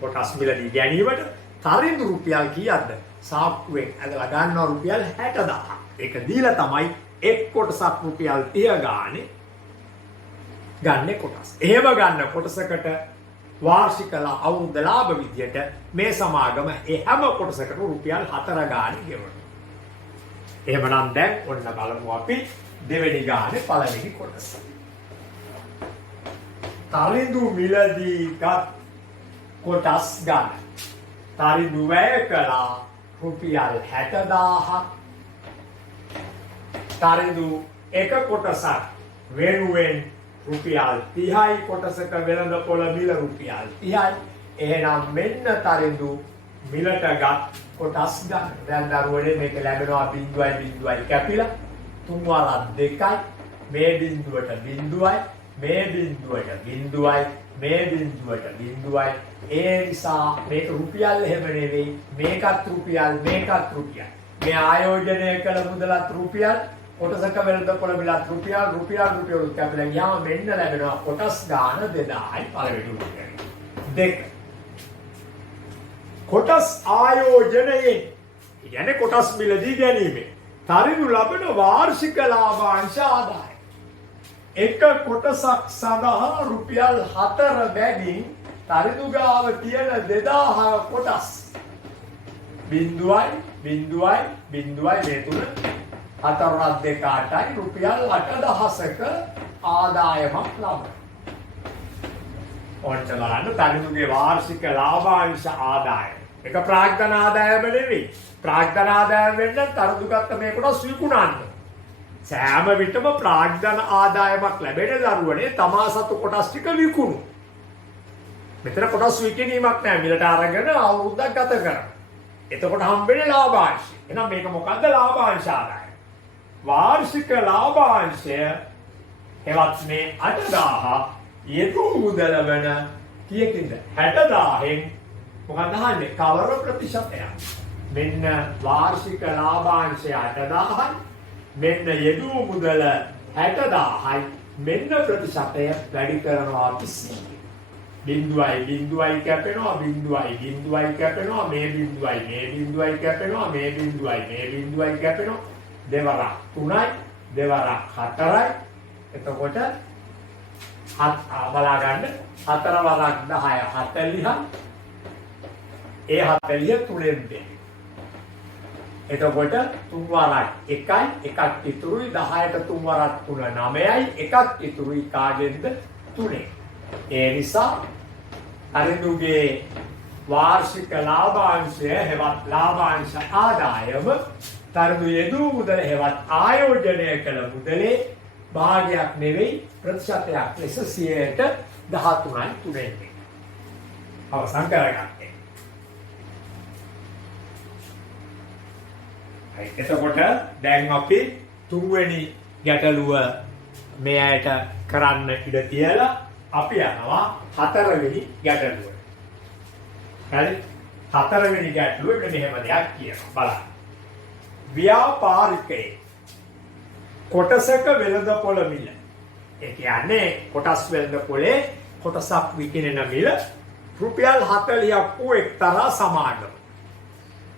කොටස් මිලදී ගැනීමට තරිඳු රුපියල් කීයක්ද? සාප්පුවෙන් ඇදලා ගන්නවා රුපියල් 60000ක්. ඒක දීලා තමයි එක් කොටසක් රුපියල් 30 ගානේ ගන්න කොටස්. එහෙම ගන්න කොටසකට වාර්ෂික අවුරුද්ද ලාභ විදියට මේ සමාගම ඒ හැම කොටසකටම රුපියල් 4 ගානේ ගෙවනවා. එහෙමනම් දැන් ඔන්න බලමු අපි දෙවෙනි ගානේ පළවෙනි කොටස. තරිඳු මිලදී ගත් කොටස් ගන්න. තරිඳු වැය කළා රුපියල් 60000ක්. තරිඳු එක කොටසක් වෙනුවෙන් රුපියල් 30යි කොටසක වෙළඳපොළ මිල රුපියල් 30යි. එහෙනම් මෙන්න තරිඳු මිලටගත් කොටස් ගන්න. දැන් දරුවනේ මේක ලැබෙනවා 0.0යි කැපිලා 3 වරක් 2යි. මේ බිඳුවට 0යි. මේ බිඳුවට 0යි. මේ බිඳුවට 0යි. ඒ නිසා මේක රුපියල් එහෙම නෙවෙයි. මේකත් රුපියල් මේකත් රුපියල්. මේ ආයෝජනය කළ මුදලත් රුපියල් කොටසක වෙළඳපොළ මිලත් රුපියල් කැපිලා ගියාම මෙන්න ලැබෙනවා කොටස් ගාන 2000යි පළවෙනි රුපියල්. දෙක කොටස් ආයෝජනයේ කියන්නේ කොටස් මිලදී ගැනීමෙන් තරිඳු ලබන වාර්ෂික ලාභාංශ ආදාය. එක කොටසක් සඳහා රුපියල් 4 බැගින් තරිඳු ගාව තියෙන 2000 කොටස් 0.0යි මේ තුන 4.2යි රුපියල් 8000ක ආදායමක් ලබන. ඔන්න බලන්න තරිඳුගේ වාර්ෂික ලාභාංශ ආදාය. එක ප්‍රාග්ධන ආදායම නෙවෙයි. ප්‍රාග්ධන ආදායම වෙන්න තරිඳු ගත්ත මේ කොටස් විකුණන්න. සෑම විටම ප්‍රාග්ධන ආදායමක් ලැබෙන දරුවනේ තමා සතු කොටස් ටික විකුණු. මෙතන කොටස් විකිණීමක් නැහැ. මිලට අරගෙන අවුරුද්දක් ගත කරනවා. එතකොට හම්බෙන්නේ ලාභාංශය. එහෙනම් මේක මොකද්ද ලාභාංශ ආදාය? වාර්ෂික ලාභාංශය එවත් මේ 8000 යෙදූ මුදල වන කීයකින්ද 60000න් මොකක්ද අහන්නේ කවර ප්‍රතිශතයක් මෙන්න වාර්ෂික ලාභාංශය 8000යි මෙන්න යෙදූ මුදල 60000යි මෙන්න ප්‍රතිශතය වැඩි කරනවා 20 බිඳුවයි කැපෙනවා බිඳුවයි කැපෙනවා මේ බිඳුවයි කැපෙනවා මේ බිඳුවයි කැපෙනවා දෙවරක් 3යි දෙවරක් 4යි එතකොට බලා ගන්න 4 වරක් 10 40යි ඒ 40 තුනෙන් දෙන්නේ එතකොට 3 වරක් 1යි එකක් ඉතුරුයි 10ට 3 වරක් 3 9යි එකක් ඉතුරුයි කාගෙන්ද 3 ඒ නිසා අරිඳුගේ වාර්ෂික ලාභාංශය හෙවත් ලාභාංශ ආදායම තරුදු යෙදූ මුදල හෙවත් ආයෝජනය කළ මුදලේ භාගයක් නෙවෙයි ප්‍රතිශතයක් ලෙස 13.3 තුනෙන් අවසන් කරගත්තේ. එතකොට දැන් අපි තුන්වෙනි ගැටලුව මේ ඇයට කරන්න ඉඩ තියලා අපි යනවා හතරවෙනි ගැටලුවට. හරි? හතරවෙනි ගැටලුව මෙන්න මෙහෙම දෙයක් කියනවා. බලන්න. ව්‍යාපාරිකයේ කොටසක වෙළඳපොළ මිල. ඒ කියන්නේ කොටස් වෙළඳපොලේ කොටසක් විකිනෙන මිල රුපියල් 40ක් වූ එක්තරා සමාගම.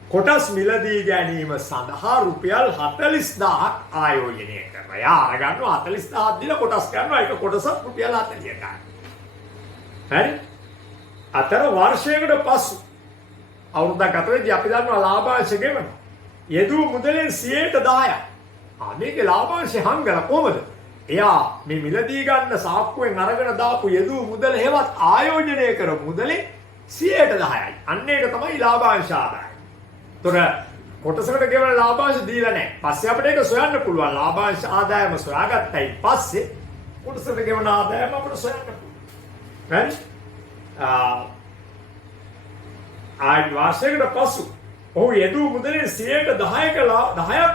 කොටස් මිලදී ගැනීම සඳහා රුපියල් 40000ක් ආයෝජනය කරනවා. යා අරගන්නවා 40000ක් දීලා කොටස් ගන්නවා. ඒක කොටසක් රුපියල් 40 ගන්න. හරි? අතර වර්ෂයකට පසු අවුරුද්දක් අතරේදී අපි දන්නවා ලාභාංශ ගෙවනවා. යෙදූ මුදලෙන් 10%ක්. මේකේ ලාභාංශය හංගලා කොහමද? එයා මේ මිලදී ගන්න සාක්කුවෙන් අරගෙන දාපු යෙදූ මුදල හේවත් ආයෝජනය කර මුදලේ 10%යි. අන්න ඒක තමයි ලාභාංශ ආදායම. තොර කොටසකට ගෙවන ලාභාංශ දීලා නැහැ. පස්සේ අපිට ඒක සොයන්න පුළුවන්. ලාභාංශ ආදායම සොයාගත්තයි පස්සේ කොටසකට ගෙවන ආදායම අපිට සොයන්න පුළුවන්. හරි? ආයි වාර්ෂිකයට පසු ඔහු යෙදූ මුදලෙන් 10%ක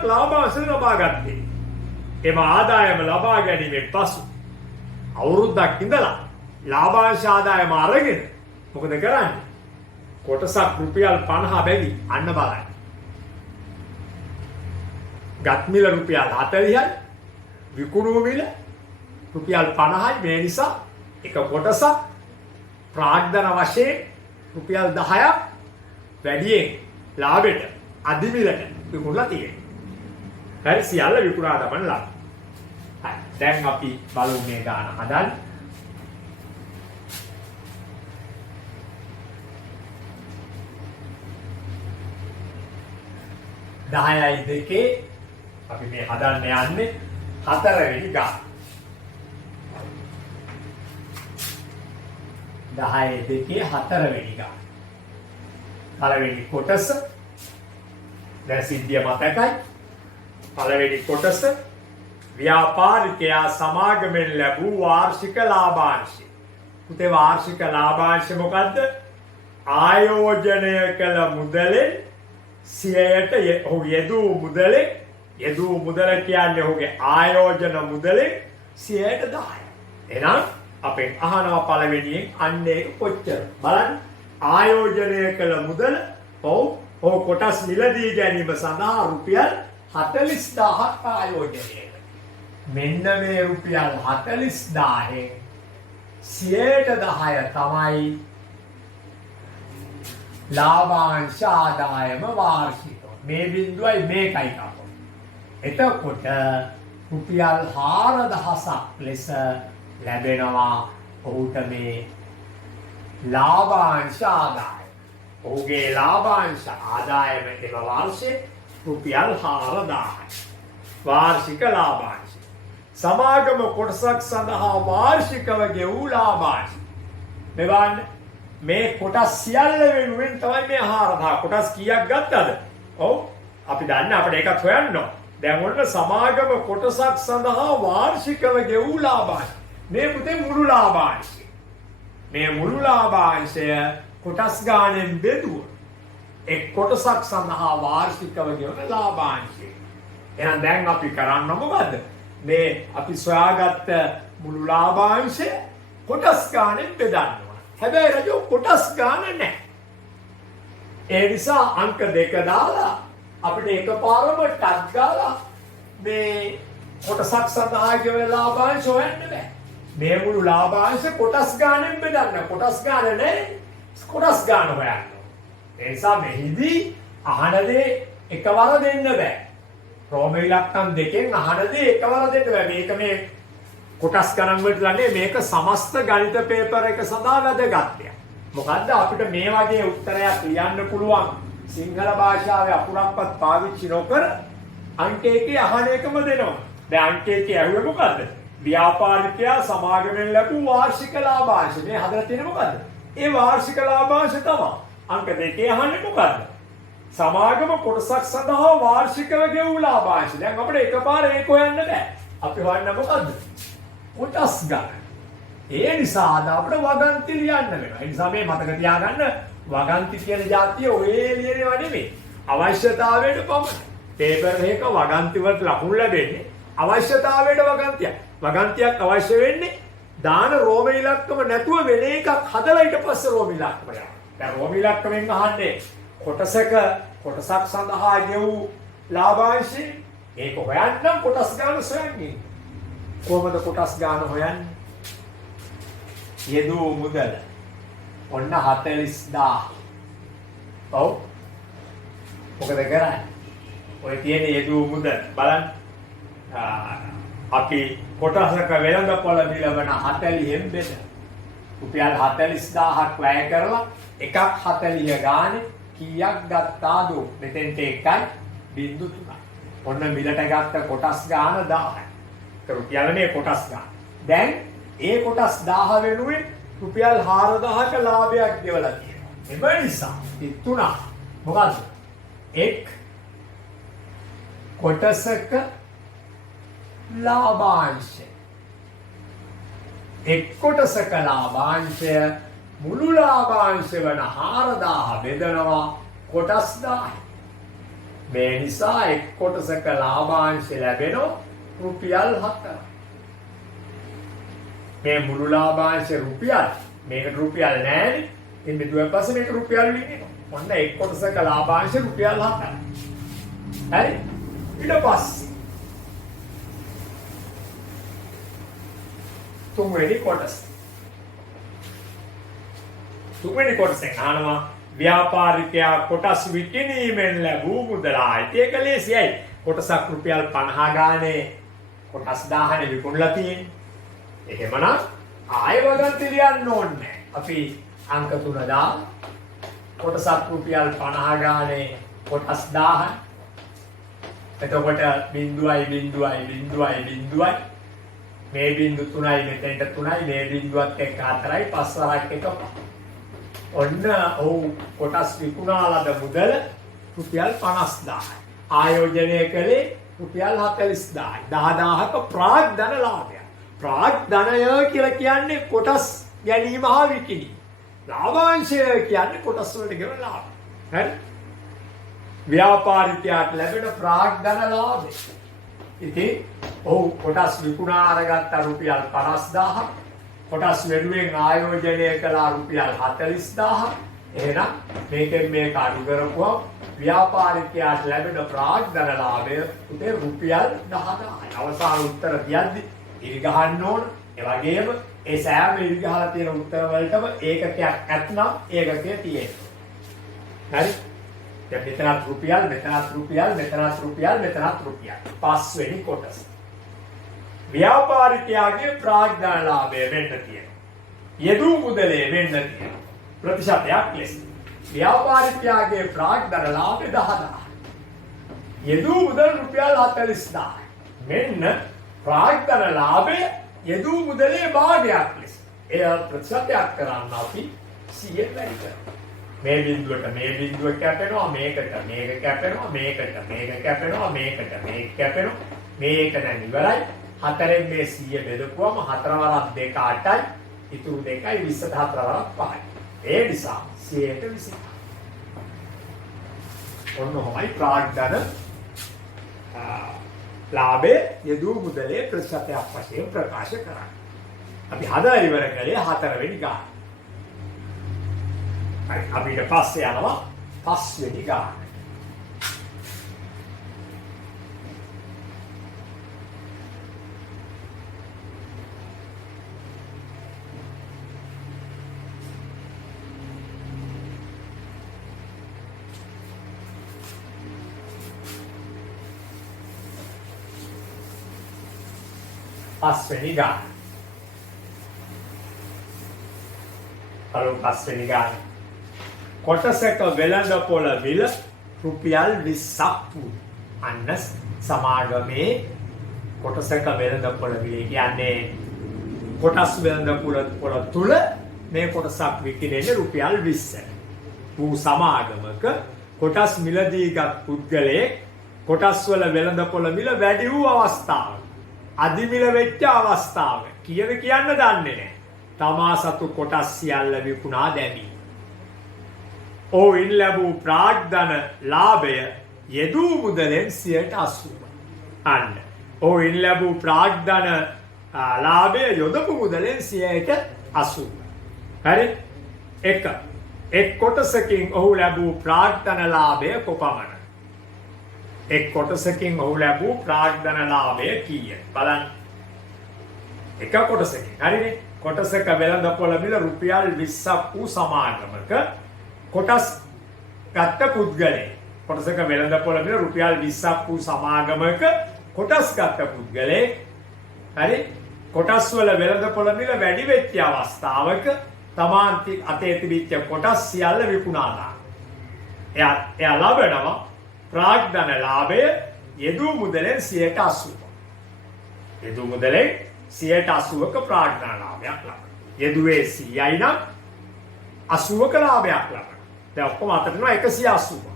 ලාභාංශ ලබා ගත්තේ. එම ආදායම ලබා ගැනීමෙන් පසු අවුරුද්දක් ඉඳලා ලාභාංශ ආදායම අරගෙන මොකද කරන්නේ? කොටසක් රුපියල් 50 බැගි අන්න බලන්න. ගත් මිල රුපියල් 40යි විකුණුව මිල රුපියල් 50යි මේ නිසා එක කොටසක් ප්‍රාග්ධන වශයෙන් රුපියල් 10ක් වැඩියෙන් ලාභෙට අධිමිලට විකුණලා තියෙනවා. හරි සියල්ල විකුණා දමන ලාභ. හරි දැන් අපි බලමු මේ ගාන හදන්න. දහයයි දෙකේ අපි මේ හදන්න යන්නේ හතරවෙනි ගාන. 10 හතරවෙනි ගාන. පළවෙනි කොටස දැන් සිද්ධිය මතකයි. පළවෙනි කොටස ව්‍යාපාරිකයා සමාගමෙන් ලැබූ වාර්ෂික ලාභාංශය. පුතේ වාර්ෂික ලාභාංශය මොකද්ද? ආයෝජනය කළ මුදලෙන් 100ට ඔහු යෙදූ මුදල කියන්නේ ඔහුගේ ආයෝජන මුදලේ 10%. එහෙනම් අපෙන් අහනවා පළවෙනියෙන් අන්න ඒක කොච්චර බලන්න. ආයෝජනය කළ මුදල ඔහු කොටස් මිලදී ගැනීම සඳහා රුපියල් 40000ක් ආයෝජනය කළා. මෙන්න මේ රුපියල් 40000න් 10% තමයි ලාභාංශ ආදායම වාර්ෂික. මේ බිඳුවයි මේකයි කපො. එතකොට රුපියල් 4000ක් ලෙස ලැබෙනවා ඔහුට මේ ලාභාංශ ආදායම. ඔහුගේ ලාභාංශ ආදායම එම වර්ෂයේ රුපියල් 4000යි. වාර්ෂික ලාභාංශ. සමාගම කොටසක් සඳහා වාර්ෂිකව ගෙවූ ලාභාංශ. මෙවන්න මේ කොටස් සියල්ල වෙනුවෙන් තමයි මේ 4000 කොටස් කීයක් ගත්තද? ඔව් අපි දන්නේ අපිට ඒකත් හොයන්න ඕන. දැන් ඔන්න සමාගම කොටසක් සඳහා වාර්ෂිකව ගෙවූ ලාභාංශ. මේ පුතේ මුළු ලාභාංශය. මේ මුළු ලාභාංශය කොටස් ගානෙන් බෙදුවොත් එක් කොටසක් සඳහා වාර්ෂිකව ගෙවන ලාභාංශය. එහෙනම් දැන් අපි කරන්න මොකද්ද? මේ අපි සොයාගත්ත මුළු ලාභාංශය කොටස් ගානෙන් බෙදන්න ඕන. හැබැයි රජෝ කොටස් ගාන නැහැ. ඒ නිසා අංක 2 දාලා අපිට එකපාරම ටක් ගාලා මේ කොටසක් සඳහා ගෙවන ලාභාංශ හොයන්න බෑ. මේ මුළු ලාභාංශ කොටස් ගානෙන් බෙදන්න. කොටස් ගාන නැහැ. කොටස් ගාන හොයන්න. ඒ නිසා මෙහිදී අහන දේ එකවර දෙන්න බෑ. රෝම ඉලක්කම් දෙකෙන් අහන දේ එකවර දෙන්න බෑ. මේක මේ කොටස් ගණන් වලට ලන්නේ මේක සමස්ත ගණිත පේපර් එක සඳහා වැදගත් දෙයක්. මොකද්ද අපිට මේ වගේ උත්තරයක් ලියන්න පුළුවන් සිංහල භාෂාවේ අකුරක්වත් පාවිච්චි නොකර අංක 1 අහන එකම දෙනවා. දැන් අංක 1 ඇහුවේ මොකද්ද? ව්‍යාපාරිකයා සමාගමෙන් ලැබූ වාර්ෂික ලාභාංශ. මේ හදලා තියෙන්නේ මොකද්ද? ඒ වාර්ෂික ලාභාංශ තමයි. අංක 2 අහන්නේ මොකද්ද? සමාගම කොටසක් සඳහා වාර්ෂිකව ගෙවූ ලාභාංශ. දැන් අපිට එකපාර ඒක හොයන්න බෑ. අපි හොයන්න මොකද්ද? කොටස් ගන්න. ඒ නිසා අද අපිට වගන්ති ලියන්න වෙනවා. ඒ නිසා මේ මතක තියාගන්න වගන්ති කියන જાතිය ඔය ලියනවා නෙමෙයි. අවශ්‍යතාවයට පමණයි. පේපර් එකක වගන්ති වලට ලකුණු ලැබෙන්නේ අවශ්‍යතාවයට වගන්තියක්. වගන්තියක් අවශ්‍ය වෙන්නේ දාන රෝම ඉලක්කම නැතුව වෙන එකක් හදලා ඊට පස්සේ රෝම ඉලක්කම යනවා. දැන් රෝම ඉලක්කමෙන් අහන්නේ කොටසක් සඳහා ගෙවූ ලාභාංශය. ඒක හොයන්න කොටස් ගාන සොයන්නේ. කොහොමද කොටස් ගාන හොයන්නේ? යෙදූ මුදල ඔන්න 40000. ඔව්. මොකද කරන්නේ? ඔය තියෙන යෙදූ මුදල බලන්න. අපි කොටසක වෙළඳපොළ මිලවන 40න් බෙද. රුපියල් 40000ක් වැය කරලා එකක් 40 ගානේ කීයක් ගත්තාද? මෙතෙන්ට 1.3. ඔන්න මිලට ගත්ත කොටස් ගාන 1000යි. රුපියල් මේ කොටස් ගාන. දැන් ඒ කොටස් 1000 වෙනුවෙන් රුපියල් 4000ක ලාභයක් ගෙවලා තියෙනවා. ඒ නිසා ඉතුණා මොකද්ද? එක් කොටසක ලාභාංශය. එක් කොටසක ලාභාංශය මුළු ලාභාංශ වන 4000 බෙදනවා කොටස් 10යි. මේ නිසා එක් කොටසක ලාභාංශ ලැබෙනවා රුපියල් 4. මේ මුළු ලාභාංශ රුපියල්. මේකට රුපියල් නැහැනේ. ඉතින් බෙදුවෙන් පස්සේ මේක රුපියල් වෙනවා. ඔන්න එක් කොටසක ලාභාංශ රුපියල් 4. හරි? ඊට පස්සේ තුන්වෙනි කොටස. තුන්වෙනි කොටසෙන් අහනවා ව්‍යාපාරිකයා කොටස් විකිණීමෙන් ලැබූ මුදලයි. ඒක ලේසියයි. කොටසක් රුපියල් 50 ගානේ කොටස් 1000නේ විකුණලා තියෙන්නේ. එහෙමනම් ආයෙ වගන්ති ලියන්න ඕනේ. අපි අංක 3 දාලා කොටසක් රුපියල් 50 ගානේ කොටස් 1000. එතකොට බිංදුවයි මේ බිංදු 3යි මෙතෙන්ට 3යි මේ බිංදුවත් එක්ක 4යි 5 වරක් එක 5. ඔන්න ඔව් කොටස් විකුණාලද මුදල රුපියල් 50000යි. ආයෝජනය කළේ රුපියල් 40000යි. 10000ක ප්‍රාග්ධන ලාභය. ප්‍රාග්ධනය කියලා කියන්නේ කොටස් ගැනීම හා විකිණීම. ලාභාංශය කියන්නේ කොටස් වලට ගෙවන ලාභය. හරි? ව්‍යාපාරිකයාට ලැබෙන ප්‍රාග්ධන ලාභය. ඉතින් ඔව් කොටස් විකුණා අරගත්ත රුපියල් 50000. කොටස් වෙනුවෙන් ආයෝජනය කළා රුපියල් 40000. එහෙනම් මේකෙන් මේක අඩු කරපුවා ව්‍යාපාරිකයාට ලැබෙන ප්‍රාග්ධන ලාභය උදේ රුපියල් 10000යි. අවසාන උත්තර කියද්දි ඉරි ගහන්න ඕන. ඒ වගේම ඒ සෑම ඉරි ගහලා තියෙන උත්තර වලටම ඒකකයක් ඇත්නම් ඒකකය තියෙනවා. හරි? දැන් මෙතනත් රුපියල්, මෙතනත් රුපියල්, මෙතනත් රුපියල්, මෙතනත් රුපියල්. පස්වෙනි කොටස. ව්‍යාපාරිකයාගේ ප්‍රාග්ධන ලාභය වෙන්න තියෙනවා. යෙදූ මුදලේ වෙන්න තියෙනවා. ප්‍රතිශතයක් ලෙස. ව්‍යාපාරිකයාගේ ප්‍රාග්ධන ලාභය 10000. යෙදූ මුදල් රුපියල් 40000. මෙන්න ප්‍රාග්ධන ලාභය යෙදූ මුදලේ භාගයක් ලෙස. එය ප්‍රතිශතයක් කරන්න අපි 100 වැඩි කරනවා. මේ බිඳුවට මේ බිඳුව කැපෙනවා, මේකට මේක කැපෙනවා, මේකට මේක කැපෙනවා, මේකට මේක කැපෙනවා. මේක දැන් ඉවරයි. 4න් මේ 100 බෙදපුවම 4 වරක් 2 8යි. ඉතුරු 2යි 24 වරක් 5යි. ඒ නිසා 100ට 20. ඔන්න ඔහොමයි ප්‍රාග්ධන ලාභයේ යෙදූ මුදලේ ප්‍රතිශතයක් වශයෙන් ප්‍රකාශ කරන්නේ. අපි හදලා ඉවර කළේ 4 වෙනි ගාන. හරි අපි ඊට පස්සේ යනවා 5 වෙනි ගාන. පස්වෙනි ගාන. පස්වෙනි ගාන. කොටසක වෙළඳපොළ මිල රුපියල් 20ක් වූ. අන්න සමාගමේ කොටසක වෙළඳපොළ මිල කියන්නේ කොටස් වෙළඳපොළ තුල මේ කොටසක් විකිණෙන්නේ රුපියල් 20ක්. වූ සමාගමක කොටස් මිලදීගත් පුද්ගලයෙක් කොටස් වල වෙළඳපොළ මිල වැඩි වූ අවස්ථාව. අධිමිල වෙච්ච අවස්ථාව කියන්න දන්නේ නැහැ. තමා සතු කොටස් සියල්ල විකුණා දැමී. ඔවුන් ලැබූ ප්‍රාග්ධන ලාභය යෙදූ මුදලෙන් 80%. අන්න. ඔවුන් ලැබූ ප්‍රාග්ධන ලාභය යොදපු මුදලෙන් 80%. හරි? එක් කොටසකින් ඔහු ලැබූ ප්‍රාග්ධන ලාභය කොපමණ? එක් කොටසකින් ඔහු ලැබූ ප්‍රාග්ධන ලාභය කීය? බලන්න. එක කොටසකින්. හරිනේ? කොටසක වෙළඳපොළ මිල රුපියල් 20ක් වූ සමාගමක කොටස් ගත්ත පුද්ගලයෙක්. කොටසක වෙළඳපොළ මිල රුපියල් 20ක් වූ සමාගමක කොටස් ගත්ත පුද්ගලයෙක්. හරි? කොටස් වල වෙළඳපොළ මිල වැඩි වෙච්ච අවස්ථාවක තමන් අතේ තිබිච්ච කොටස් සියල්ල විකුණා දානවා. එයා ලබනවා ප්‍රාග්ධන ලාභය යෙදූ මුදලෙන් 80%. යෙදූ මුදලෙන් 80%ක ප්‍රාග්ධන ලාභයක් ලබනවා. යෙදුවේ 100යි නම් 80ක ලාභයක් ලබනවා. දැන් ඔක්කොම අතට යනවා 180.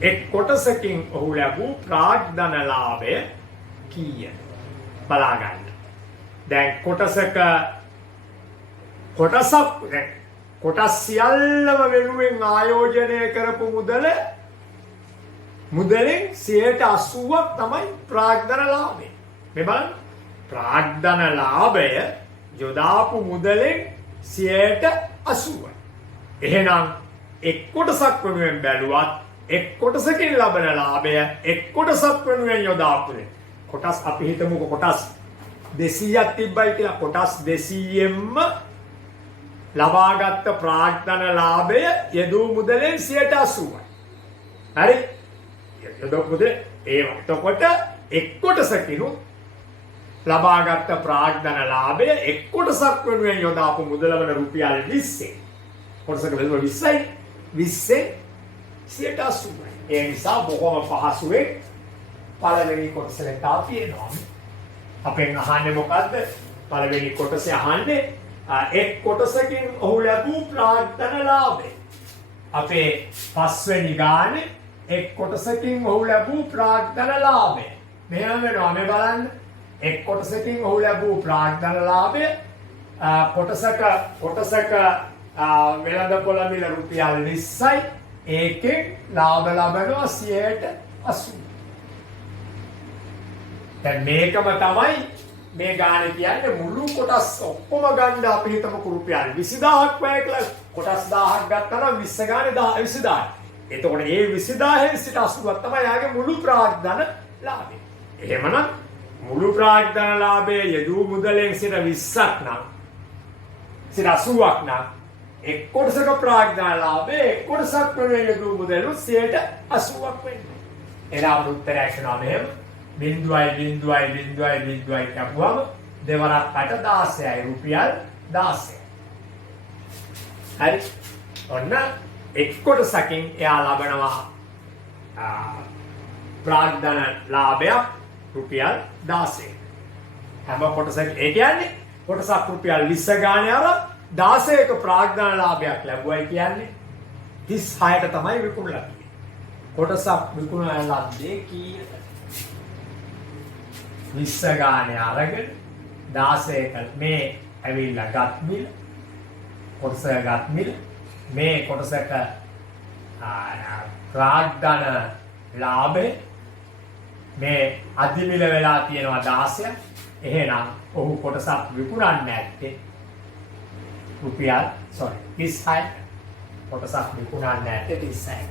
එක් කොටසකින් ඔහු ලැබූ ප්‍රාග්ධන ලාභය කීයද? බලා ගන්න. දැන් කොටස් සියල්ලම වෙනුවෙන් ආයෝජනය කරපු මුදලෙන් 80%ක් තමයි ප්‍රාග්ධන ලාභය. මේ බලන්න. ප්‍රාග්ධන ලාභය යොදාපු මුදලෙන් 80%. එහෙනම් එක් කොටසක් වෙනුවෙන් බැලුවත් එක් කොටසකින් ලබන ලාභය එක් කොටසක් වෙනුවෙන් යොදාපු කොටස් අපි හිතමුකෝ කොටස් 200ක් තිබ්බයි කියලා. කොටස් 200ෙන්ම ලබාගත් ප්‍රාග්ධන ලාභය යෙදූ මුදලෙන් 80%යි. හරි? එතකොට එක් කොටසකිනුත් ලබාගත් ප්‍රාග්ධන ලාභය එක් කොටසක් වෙනුවෙන් යොදාපු මුදල වන රුපියල් 20. කොටසක වෙනුව 20යි. 20 80%යි. ඒ නිසා බොහොම පහසුවෙන් පළවෙනි කොටසට අපි එනවා. අපෙන් අහන්නේ මොකද්ද? පළවෙනි කොටසේ අහන්නේ එක් කොටසකින් ඔහු ලැබූ ප්‍රාග්ධන ලාභය. අපේ පස්වෙනි ගානේ එක් කොටසකින් ඔහු ලැබූ ප්‍රාග්ධන ලාභය. මෙහෙම වෙනවා. මේ බලන්න. එක් කොටසකින් ඔහු ලැබූ ප්‍රාග්ධන ලාභය කොටසක වෙළඳපොළ මිල රුපියල් 20යි. ඒකෙන් ලාභ ලබනවා 80%. දැන් මේකම තමයි මේ ගානේ කියන්නේ මුළු කොටස් ඔක්කොම ගන්න අපි හිතමුකෝ රුපියල් 20000ක් වැය කියලා. කොටස් 1000ක් ගත්තා නම් 20 ගානේ 20000යි. එතකොට මේ 20000න් සිට 80ක් තමයි යාගේ මුළු ප්‍රාග්ධන ලාභය. එහෙමනම් මුළු ප්‍රාග්ධන ලාභයේ යෙදූ මුදලෙන් සිට 20ක් නම් සිට 80ක් නම් එක් කොටසක ප්‍රාග්ධන ලාභයේ එක් කොටසක් වෙනුවෙන් යෙදූ මුදලු 80ක් වෙන්නේ. එනම් උත්තරයක් එනවා මෙහෙම. 0.0.0.0 කැපුවම දෙවරක් 16යි රුපියල් 16. හරි? ඔන්න එක් කොටසකින් එයා ලබනවා ප්‍රාග්ධන ලාභයක් රුපියල් 16. හැම කොටසක ඒ කියන්නේ කොටසක් රුපියල් 20 ගානේ අර 16ක ප්‍රාග්ධන ලාභයක් ලැබුවයි කියන්නේ 36ට තමයි විකුණලා තියෙන්නේ. කොටසක් විකුණලා ලද්දේ කීයද? 20 ගානේ අරගෙන 16ක මේ ඇවිල්ලා ගත් මිල කොටසක ගත් මිල මේ කොටසක ප්‍රාග්ධන ලාභේ මේ අධිමිල වෙලා තියෙනවා 16ක්. එහෙනම් ඔහු කොටසක් විකුණන්නේ නැත්තේ රුපියල් 36. කොටසක් විකුණන්නේ නැත්තේ 36.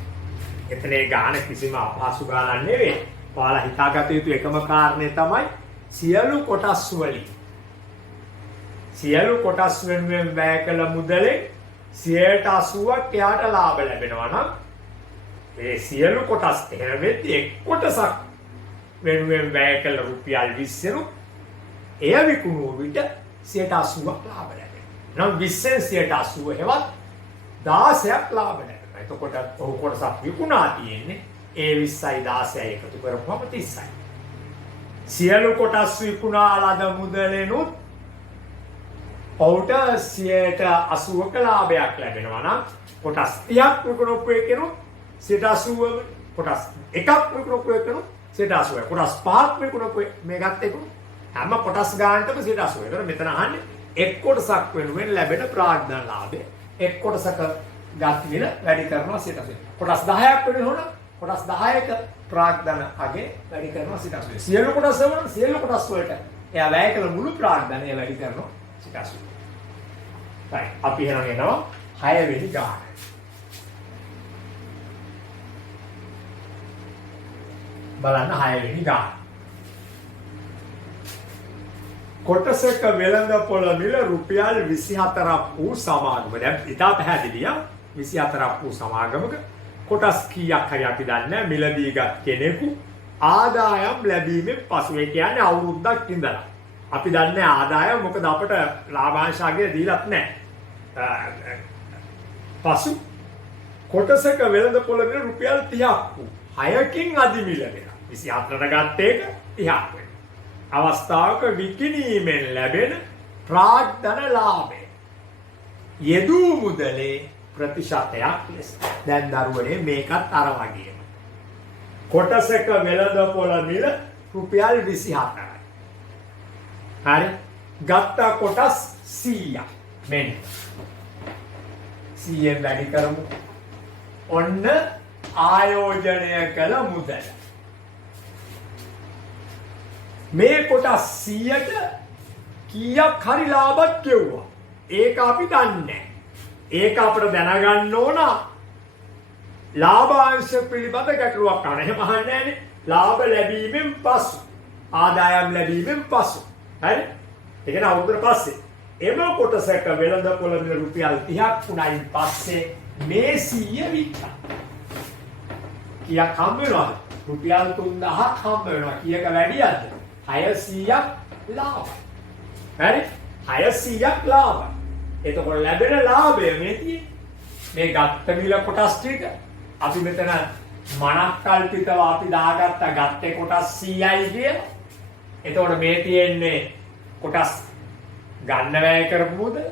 එතනේ ගාන කිසිම අපහසු ගානක් නෙවෙයි. ඔයාලා හිතාගත යුතු එකම කාරණේ තමයි සියලු කොටස් වලින් සියලු කොටස් වෙනුවෙන් වැය කළ මුදලෙන් 80%ක් එයාට ලාභ ලැබෙනවා නම් ඒ සියලු කොටස් එහෙම වෙද්දී එක් කොටසක් වෙනුවෙන් වැය කළ රුපියල් 20 එය විකුණුව විට 80%ක් ලාභ ලැබෙනවා. නම් 20න් 80% හෙවත් 16ක් ලාභ ලැබෙනවා. එතකොට ඔහු කොටසක් විකුණා තියෙන්නේ ඒ 20යි 16යි එකතු කරපුවම 30යි. සියලු කොටස් විකුණා ලද මුදලෙනුත් ඔහුට 80%ක ලාභයක් ලැබෙනවා නම් කොටස් 30ක් විකුණපු එකෙනුත් 80%, කොටස් එකක් විකුණපු එකෙනුත් 80%, කොටස් 5ක් විකුණපු මේකත් එක හැම කොටස් ගානටම 80%. ඒතර මෙතන අහන්නේ එක් කොටසක් වෙනුවෙන් ලැබෙන ප්‍රාග්ධන ලාභය එක් කොටසක ගත් මිල වැඩි කරනවා 80%. කොටස් 10ක් වෙනුවොත් කොටස් 10ක ප්‍රාග්ධන අගේ වැඩි කරනවා 80%. සියලු කොටස් වල සියලු කොටස් වලට එයා වැය කළ මුළු ප්‍රාග්ධනය වැඩි කරනවා 80%. right. අපි එහෙනම් එනවා 6 වෙනි ගාන. බලන්න 6 වෙනි ගාන. කොටසක වෙළඳපොළ මිල රුපියල් 24ක් වූ සමාගම. දැන් ඉතා පැහැදිලිය 24ක් වූ සමාගමක කොටස් කීයක් හරි අපි දන්නේ මිලදී ගත් කෙනෙකු ආදායම් ලැබීමෙන් පසු ඒ කියන්නේ අවුරුද්දක් ඉඳලා අපි දන්නේ ආදායම මොකද අපට ලාභාංශාගය දීලත් නැහැ. පසු කොටසක වෙළඳපොළ මිල රුපියල් 30ක් වූ 6කින් අධි මිල වෙනවා. 24ට ගත්ත එක 30ක් වෙනවා. අවස්ථාවක විකිණීමෙන් ලැබෙන ප්‍රාග්ධන ලාභය යෙදූ මුදලේ ප්‍රතිශතයක් ලෙස. දැන් දරුවනේ මේකත් අර වගේම. කොටසක වෙළඳපොළ මිල රුපියල් 24යි. හරි. ගත්ත කොටස් 100ක්. මෙන්න 100ෙන් වැඩි කරමු. ඔන්න ආයෝජනය කළ මුදල. මේ කොටස් 100ට කීයක් හරි ලාභයක් ගෙවුවා. ඒක අපි දන්නේ. ඒක අපිට දැනගන්න ඕන. ලාභාංශ පිළිබඳ ගැටලුවක් නැහැ. එහෙම අහන්නේ නැහැනේ. ලාභ ලැබීමෙන් පසු ආදායම් ලැබීමෙන් පසු. හරි? ඒ කියන්නේ අවුරුද්දට පස්සේ එම කොටසක වෙළඳපොළ මිල රුපියල් 30ක් වුණයින් පස්සේ මේ 100 වික්කා. කීයක් හම්බ වෙනවද? රුපියල් 3000ක් හම්බ වෙනවා. කීයක වැඩියක්ද? 600ක් ලාභයි. හරි? 600ක් ලාභයි. එතකොට ලැබෙන ලාභය මේ තියෙන්නේ. මේ ගත්ත මිල කොටස් ටික අපි මෙතන මනක් කල්පිතව අපි දාගත්ත ගත්තේ කොටස් 100යි කියලා. එතකොට මේ තියෙන්නේ කොටස් ගන්න වැය කරපු මුදල.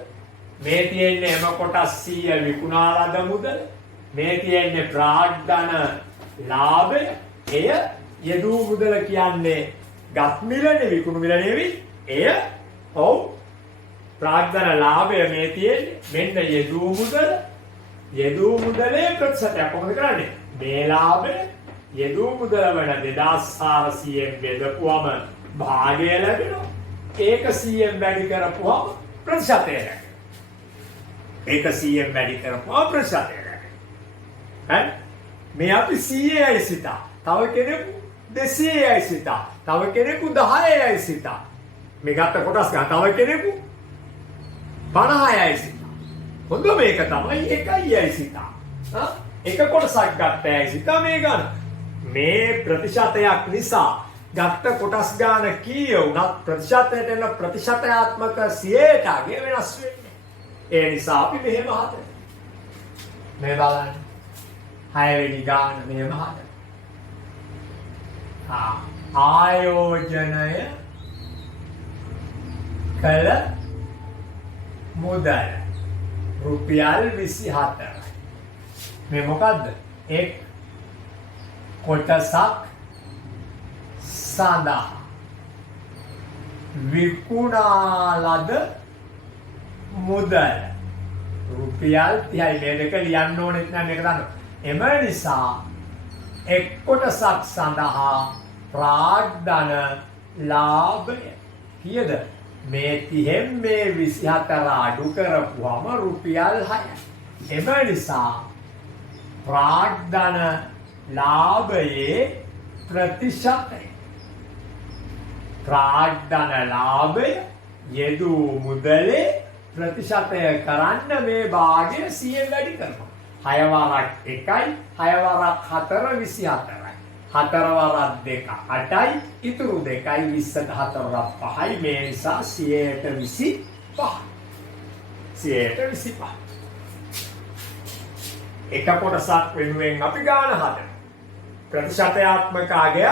මේ තියෙන්නේ එම කොටස් 100 විකුණා ලද මුදල. මේ තියෙන්නේ ප්‍රාග්ධන ලාභය. එය යෙදූ මුදල කියන්නේ ගත් මිලනේ විකුණු මිල නෙවෙයි. එය ඔව් ප්‍රාග්ධන ලාභය මේ තියෙන්නේ. මෙන්න යෙදූ මුදල. යෙදූ මුදලේ ප්‍රතිශතයක් කොහොමද කරන්නේ? මේ ලාභය යෙදූ මුදල වන 2400න් බෙදපුවම භාගය ලැබෙනවා. ඒක 100න් වැඩි කරපුවම ප්‍රතිශතය ලැබෙනවා. ඒක 100න් වැඩි කරපුවම ප්‍රතිශතය ලැබෙනවා. හරි? මේ අපි 100යි සිතා. තව කෙනෙකු 200යි සිතා. තව කෙනෙකු 10යි සිතා. මේ ගත්ත කොටස් ගන්න තව කෙනෙකු 50යි සිතා. හොඳ මේක තමයි 1යි සිතා. එක කොටසක් ගත්තයි සිතා මේ ගන්න. මේ ප්‍රතිශතයක් නිසා ගත්ත කොටස් ගාන කීය වුණත් ප්‍රතිශතයට එන ප්‍රතිශතයාත්මක 100ට වෙනස් වෙන්නේ. ඒ නිසා අපි මෙහෙම හදනවා. මේ බලන්න. 6 වෙනි ගාන මෙහෙම හදනවා. ආයෝජනය කළ මුදල රුපියල් 24යි. මේ මොකද්ද? එක් කොටසක් සඳහා විකුණා ලද මුදල රුපියල් 30යි. මේ දෙක ලියන්න ඕනෙත් නෑ මේක දන්න. එම නිසා එක් කොටසක් සඳහා ප්‍රාග්ධන ලාභය කීයද? මේ 30න් මේ 24 අඩු කරපුවම රුපියල් 6යි. එම නිසා ප්‍රාග්ධන ලාභයේ ප්‍රතිශතය ප්‍රාග්ධන ලාභය යෙදූ මුදලේ ප්‍රතිශතය කරන්න මේ භාගය 100 වැඩි කරනවා. 6 වරක් 1යි 6 වරක් 4 24යි. 4 වරක් 2 8යි ඉතුරු 2යි 20ට 4 වරක් 5යි. මේ නිසා 125. 125. එක කොටසක් වෙනුවෙන් අපි ගාන හදනවා. ප්‍රතිශතයාත්මක අගය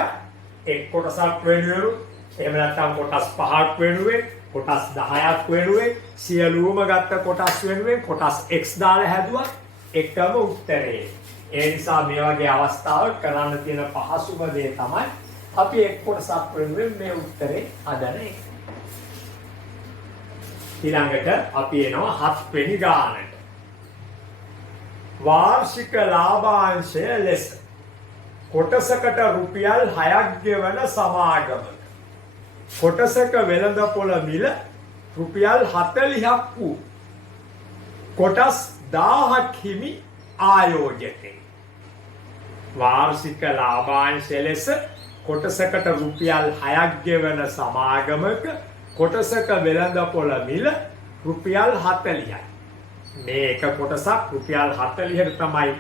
එක් කොටසක් වෙනුවෙන් එහෙම නැත්නම් කොටස් 5ක් වෙනුවෙන් කොටස් 10ක් වෙනුවෙන් සියලුම ගත්ත කොටස් වෙනුවෙන් කොටස් x දාලා හැදුවත් එකම උත්තරේ. ඒ නිසා මේ වගේ අවස්ථාවක කරන්න තියෙන පහසුම දේ තමයි අපි එක් කොටසක් වෙනුවෙන් මේ උත්තරේ හදන එක. ඊළඟට අපි එනවා 7 වෙනි ගානට. වාර්ෂික ලාභාංශය ලෙස කොටසකට රුපියල් 6ක් ගෙවන සමාගමක කොටසක වෙළඳපොළ මිල රුපියල් 40ක් වූ කොටස් 1000ක් හිමි ආයෝජකේ වාර්ෂික ලාභාංශය ලෙස කොටසකට රුපියල් 6ක් ගෙවන සමාගමක කොටසක වෙළඳපොළ මිල රුපියල් 40යි. මේ එක කොටසක් රුපියල් 40ට තමයි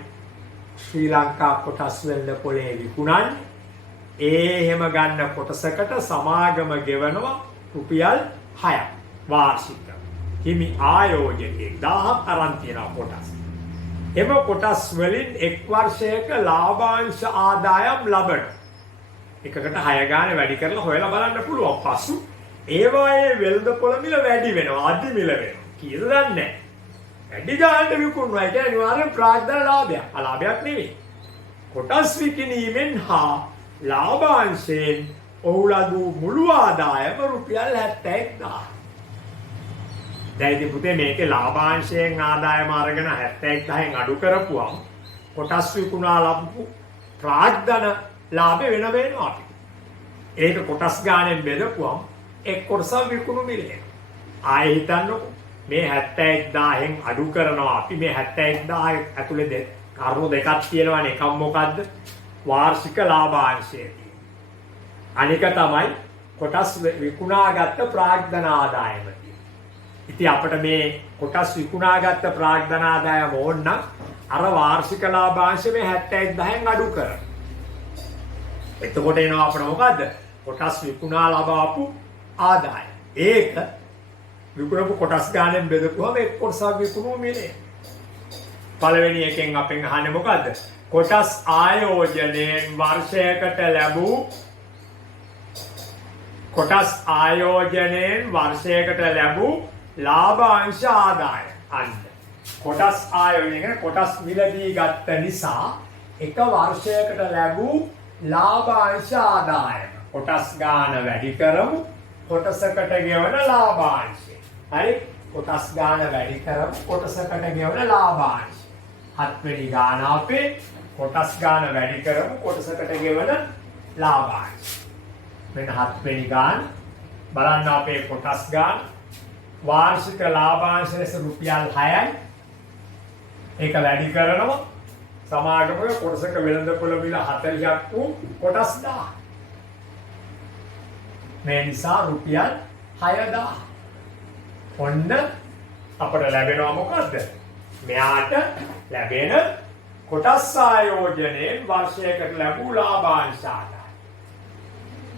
ශ්‍රී ලංකා කොටස් වෙළඳපොළේ විකුණන්නේ. එහෙම ගන්න කොටසකට සමාගම ගෙවනවා රුපියල් 6ක් වාර්ෂික. හිමි ආයෝජකයෙක් 1000ක් අරන් තියෙනවා කොටස්. එම කොටස් වලින් එක් වර්ෂයක ලාභාංශ ආදායම් ලබන. එකකට 6 ගානේ වැඩි කරලා හොයලා බලන්න පුළුවන්. පසු ඒවායේ වෙළඳපොළ මිල වැඩි වෙනවා, අධි මිල වෙනවා. කියලා දන්නේ නැහැ. වැඩි ගානට විකුණනවා කියන්නේ අනිවාර්යෙන් ප්‍රාග්ධන ලාභයක්. අලාභයක් නෙවෙයි. කොටස් විකිණීමෙන් හා ලාභාංශයෙන් ඔහු ලදූ මුළු ආදායම රුපියල් 71000. දැන් ඉතින් පුතේ මේකේ ලාභාංශයෙන් ආදායම අරගෙන 71000න් අඩු කරපුවම කොටස් විකුණා ලබපු ප්‍රාග්ධන ලාභය වෙන වෙනවා අපිට. ඒක කොටස් ගානෙන් බෙදපුවම එක් කොටසක් විකුණු මිලේ. ආයෙ හිතන්නකො මේ 71000න් අඩු කරනවා අපි මේ 71000 ඇතුලේ කරුණු දෙකක් තියෙනවානේ. එකක් මොකද්ද? වාර්ෂික ලාභාංශය. අනික තමයි කොටස් විකුණාගත්ත ප්‍රාග්ධන ආදායම. ඉතින් අපිට මේ කොටස් විකුණාගත්ත ප්‍රාග්ධන ආදායම ඕන නම් අර වාර්ෂික ලාභාංශය මේ 71000න් අඩු කරන්න. එතකොට එනවා අපිට මොකද්ද? කොටස් විකුණා ලබාපු ආදායම. ඒක විකුණපු කොටස් ගානෙන් බෙදපුවම එක් කොටසක් විකුණු මිලේ. පළවෙනි එකෙන් අපෙන් අහන්නේ මොකද්ද? කොටස් ආයෝජනයෙන් වර්ෂයකට ලැබූ ලාභාංශ ආදායම. අන්න කොටස් ආයෝජනය කොටස් මිලදී ගත්ත නිසා එක වර්ෂයකට ලැබූ ලාභාංශ ආදායම. කොටස් ගාන වැඩි කරමු කොටසකට ගෙවන ලාභාංශය. හරි? කොටස් ගාන වැඩි කරමු කොටසකට ගෙවන ලාභාංශය. 7 වෙනි ගාන අපේ කොටස් ගාන වැඩි කරමු කොටසකට ගෙවන ලාභාංශය. මෙන්න 7 වෙනි ගාන බලන්න අපේ කොටස් ගාන වාර්ෂික ලාභාංශ ලෙස රුපියල් 6යි. ඒක වැඩි කරනවා සමාගමක කොටසක වෙළඳපොළ මිල 40ක් වූ කොටස් 1000. මේ නිසා රුපියල් 6000. ඔන්න අපට ලැබෙනවා මොකද්ද? මෙයාට ලැබෙන කොටස් ආයෝජනයෙන් වර්ෂයකට ලැබූ ලාභාංශ ආදායම.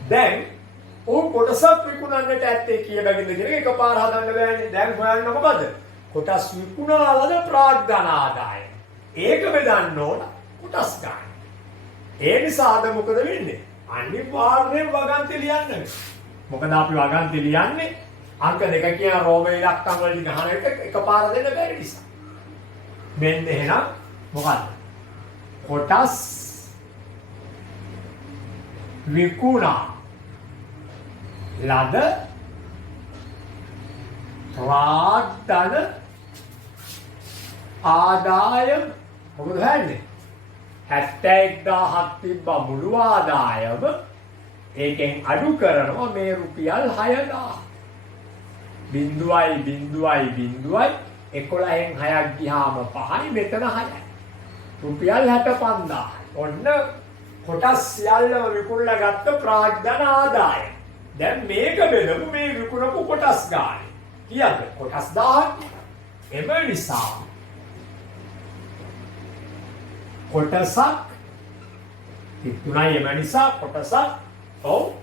දැන් ਉਹ කොටසක් විකුණන්නට ඇත්තේ කීය බැගින්ද කියන එක එකපාර හදන්න බෑනේ. දැන් හොයන්න මොකද? කොටස් විකුණාලද ප්‍රාග්ධන ආදායම. ඒක බෙදන්න ඕන කොටස් ගන්න. ඒ නිසාද මොකද වෙන්නේ? අනිවාර්යෙන් වගන්ති ලියන්න. මොකද අපි වගන්ති ලියන්නේ අංක දෙක කියන රෝමයේ ඉලක්කම් වලින් ගහන එක එකපාර දෙන්න බැරි නිසා. මෙන්න එහෙනම් මොකද්ද? කොටස් විකුණා ලද ප්‍රාග්ධන ආදායම මොකද හන්නේ? 71000ක් තිබ්බ මුළු ආදායම ඒකෙන් අඩු කරනවා මේ රුපියල් 6000. බිඳුවයි බිඳුවයි බිඳුවයි 11න් 6ක් ගියාම 5යි මෙතන 6යි. රුපියල් 65000. ඔන්න කොටස් සියල්ලම විකුණලා ගත්ත ප්‍රාග්ධන ආදාය. දැන් මේක බෙදමු මේ විකුණපු කොටස් ගානේ. කීයද? කොටස් 1000ක්. එම නිසා කොටසක් විකුණයි එම නිසා කොටසක් ඔව්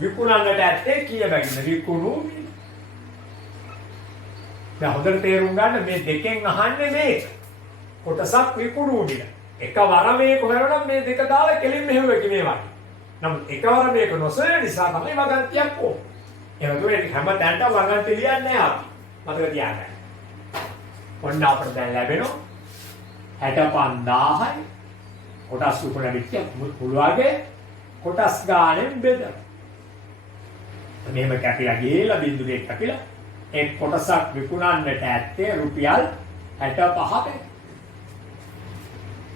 විකුණන්නට ඇත්තේ කීය බැගින්ද? විකුණු දැන් හොඳට තේරුම් ගන්න මේ දෙකෙන් අහන්නේ මේක. කොටසක් විකුණු දින. එකවර මේක හොයනනම් මේ දෙක දාලා කෙලින් මෙහෙම වෙකි මේ වගේ. නමුත් එකවර මේක නොසොයන නිසා තමයි වගන්තියක් ඕනේ. එහෙනම් හැම තැනටම වගන්ති ලියන්නේ නැහැ අපි. මතක තියාගන්න. ඔන්න අපිට දැන් ලැබෙනවා 65000යි කොටස් විකුණන විදිය පුළුවන්ගේ කොටස් ගානෙන් බෙදලා. මෙහෙම කැපිලා ගිහලා බිඳුවේ කැපිලා එක් කොටසක් විකුණන්නට ඇත්තේ රුපියල් 65ක.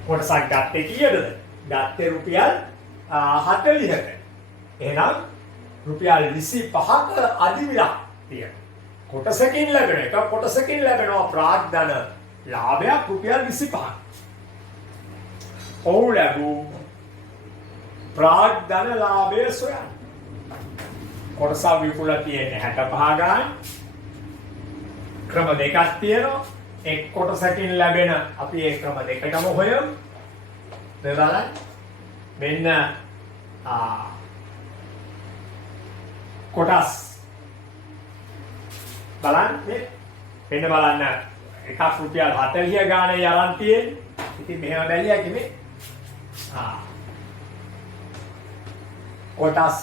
කොටසක් ගත්තේ කීයද? ගත්තේ රුපියල් 40ක. එහෙනම් රුපියල් 25ක අදිවිලක් තියෙනවා. කොටසකින් ලැබෙන එක කොටසකින් ලැබෙනවා ප්‍රාග්ධන ලාභයක් රුපියල් 25ක්. ඔව් ලැබූ ප්‍රාග්ධන ලාභය සොයන්න. කොටසක් විකුණලා තියෙන්නේ 65 ගාන. ක්‍රම දෙකක් තියෙනවා. එක් කොටසකින් ලැබෙන අපි ඒ ක්‍රම දෙකටම හොයමු. බලන්න. මෙන්න කොටස් බලන්න මෙන්න බලන්න එකක් රුපියල් 40 ගානේ යරන් තියෙන්නේ. ඉතින් මෙහෙම බැලියා කිව්වේ කොටස්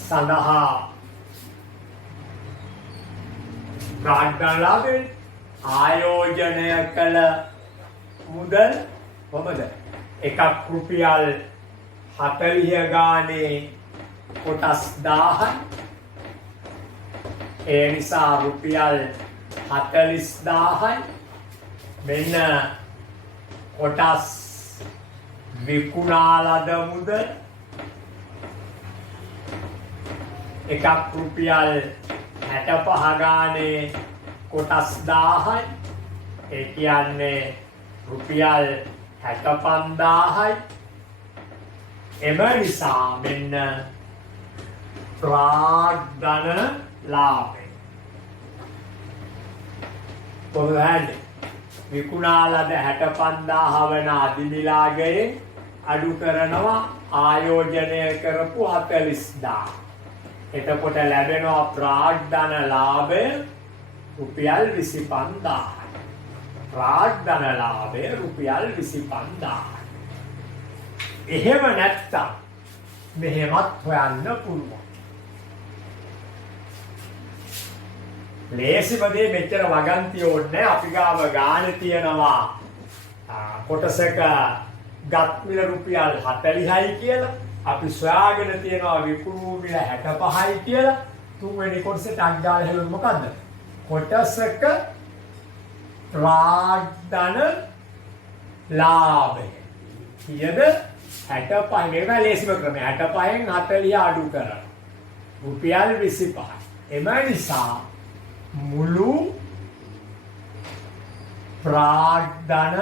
සඳහා ප්‍රාග්ධන ලාභයෙන් ආයෝජනය කළ මුදල් කොහමද? එකක් රුපියල් 40 ගානේ කොටස් 1000යි. ඒ නිසා රුපියල් 40000යි. මෙන්න කොටස් විකුණා ලද මුදල් එකක් රුපියල් 65 ගානේ කොටස් 1000යි. ඒ කියන්නේ රුපියල් 65000යි. එම නිසා මෙන්න ප්‍රාග්ධන ලාභය. කොහොමද? විකුණා ලද 65000 වන අදිමිලාගයෙන් අඩු කරනවා ආයෝජනය කරපු 40000. එතකොට ලැබෙනවා ප්‍රාග්ධන ලාභය රුපියල් 25000යි. ප්‍රාග්ධන ලාභය රුපියල් 25000යි. එහෙම නැත්තම් මෙහෙමත් හොයන්න පුළුවන්. ලේසිමදී මෙච්චර වගන්ති ඕනේ. අපි ගාව ගානේ තියෙනවා කොටසක ගත් මිල රුපියල් 40යි කියලා. අපි සොයාගෙන තියෙනවා විකුණු මිල 65යි කියලා. තුන්වෙනි කොටසට අග්ගාල හැලුම් මොකද්ද? කොටසක ප්‍රාග්ධන ලාභය. කීයද? 65. මේක ලේසිම ක්‍රමය. 65න් 40 අඩු කරලා රුපියල් 25යි. එම නිසා මුළු ප්‍රාග්ධන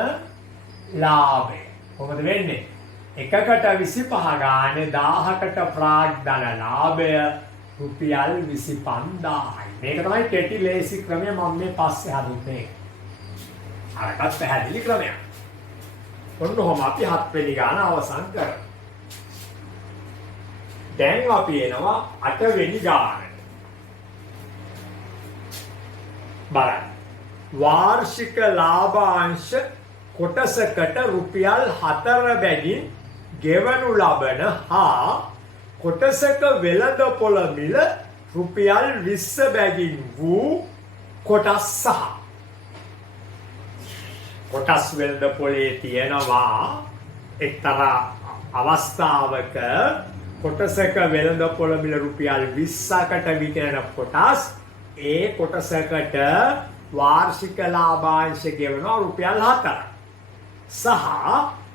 ලාභය කොහොමද වෙන්නේ? එකකට 25 ගානේ 1000කට ප්‍රාග්ධන ලාභය රුපියල් 25000යි. මේක තමයි කෙටි ලේසි ක්‍රමය. මම මේ පස්සේ හදුන්නේ. අරකට පැහැදිලි ක්‍රමයක්. ඔන්නෝම අපි 7 වෙනි ගාන අවසන් කරමු. දැන් අපි එනවා 8 වෙනි ගානට. බලන්න. වාර්ෂික ලාභාංශ කොටසකට රුපියල් 4 බැගින් ගෙවනු ලබන හා කොටසක වෙළඳපොළ මිල රුපියල් 20 බැගින් වූ කොටස් සහ කොටස් වෙළඳපොලේ තියෙනවා එක්තරා අවස්ථාවක කොටසක වෙළඳපොළ මිල රුපියල් 20කට විකිරෙන කොටස් ඒ කොටසකට වාර්ෂික ලාභාංශ ගෙවනවා රුපියල් 4 සහ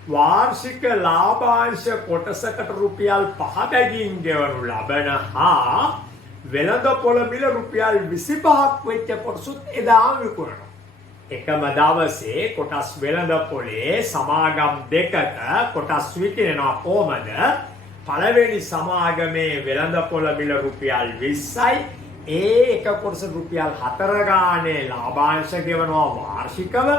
වාර්ෂික ලාභාංශ කොටසකට රුපියල් 5 බැගින් ගෙවනු ලබන හා වෙළඳපොළ මිල රුපියල් 25ක් වෙච්ච කොටසුත් එදාම විකුණනවා. එකම දවසේ කොටස් වෙළඳපොලේ සමාගම් දෙකක කොටස් විකිණෙනවා කොහමද? පළවෙනි සමාගමේ වෙළඳපොළ මිල රුපියල් 20යි. ඒ එක කොටස රුපියල් 4 ගානේ ලාභාංශ ගෙවනවා වාර්ෂිකව.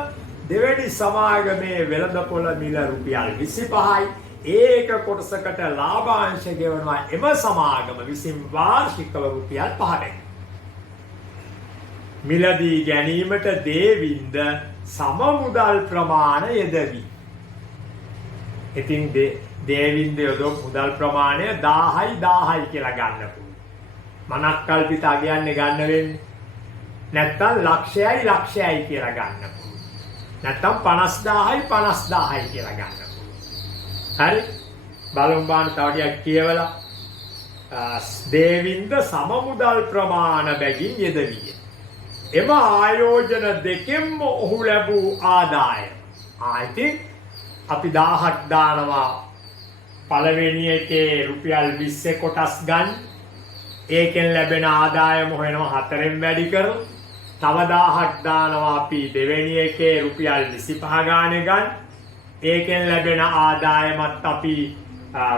දෙවෙනි සමාගමේ වෙළඳපොළ මිල රුපියල් 25යි. ඒක කොටසකට ලාභාංශ ගෙවනවා එම සමාගම විසින් වාර්ෂිකව රුපියල් 5යි. මිලදී ගැනීමට දේවින්ද සම මුදල් ප්‍රමාණය යෙදවි. ඉතින් දේවින්ද යොදව මුදල් ප්‍රමාණය 1000යි කියලා ගන්න පුළුවන්. මනක් කල්පිත අගයන්නේ ගන්න වෙන්නේ. නැත්තම් ලක්ෂයයි කියලා ගන්න පුළුවන්. නැත්තම් 50000යි කියලා ගන්න පුළුවන්. හරි බලමු තව ටිකක් කියවලා දේවින්ද සම මුදල් ප්‍රමාණ බැගින් යෙදවිය. එම ආයෝජන දෙකෙන්ම ඔහු ලැබූ ආදායම ආයිතින් අපි 1000ක් දානවා පළවෙනි එකේ රුපියල් 20 කොටස් ගන්න. ඒකෙන් ලැබෙන ආදායම හොයනවා 4ෙන් වැඩි කරලා. තව 1000ක් දානවා අපි දෙවෙනි එකේ රුපියල් 25 ගානේ ගන්න. ඒකෙන් ලැබෙන ආදායමත් අපි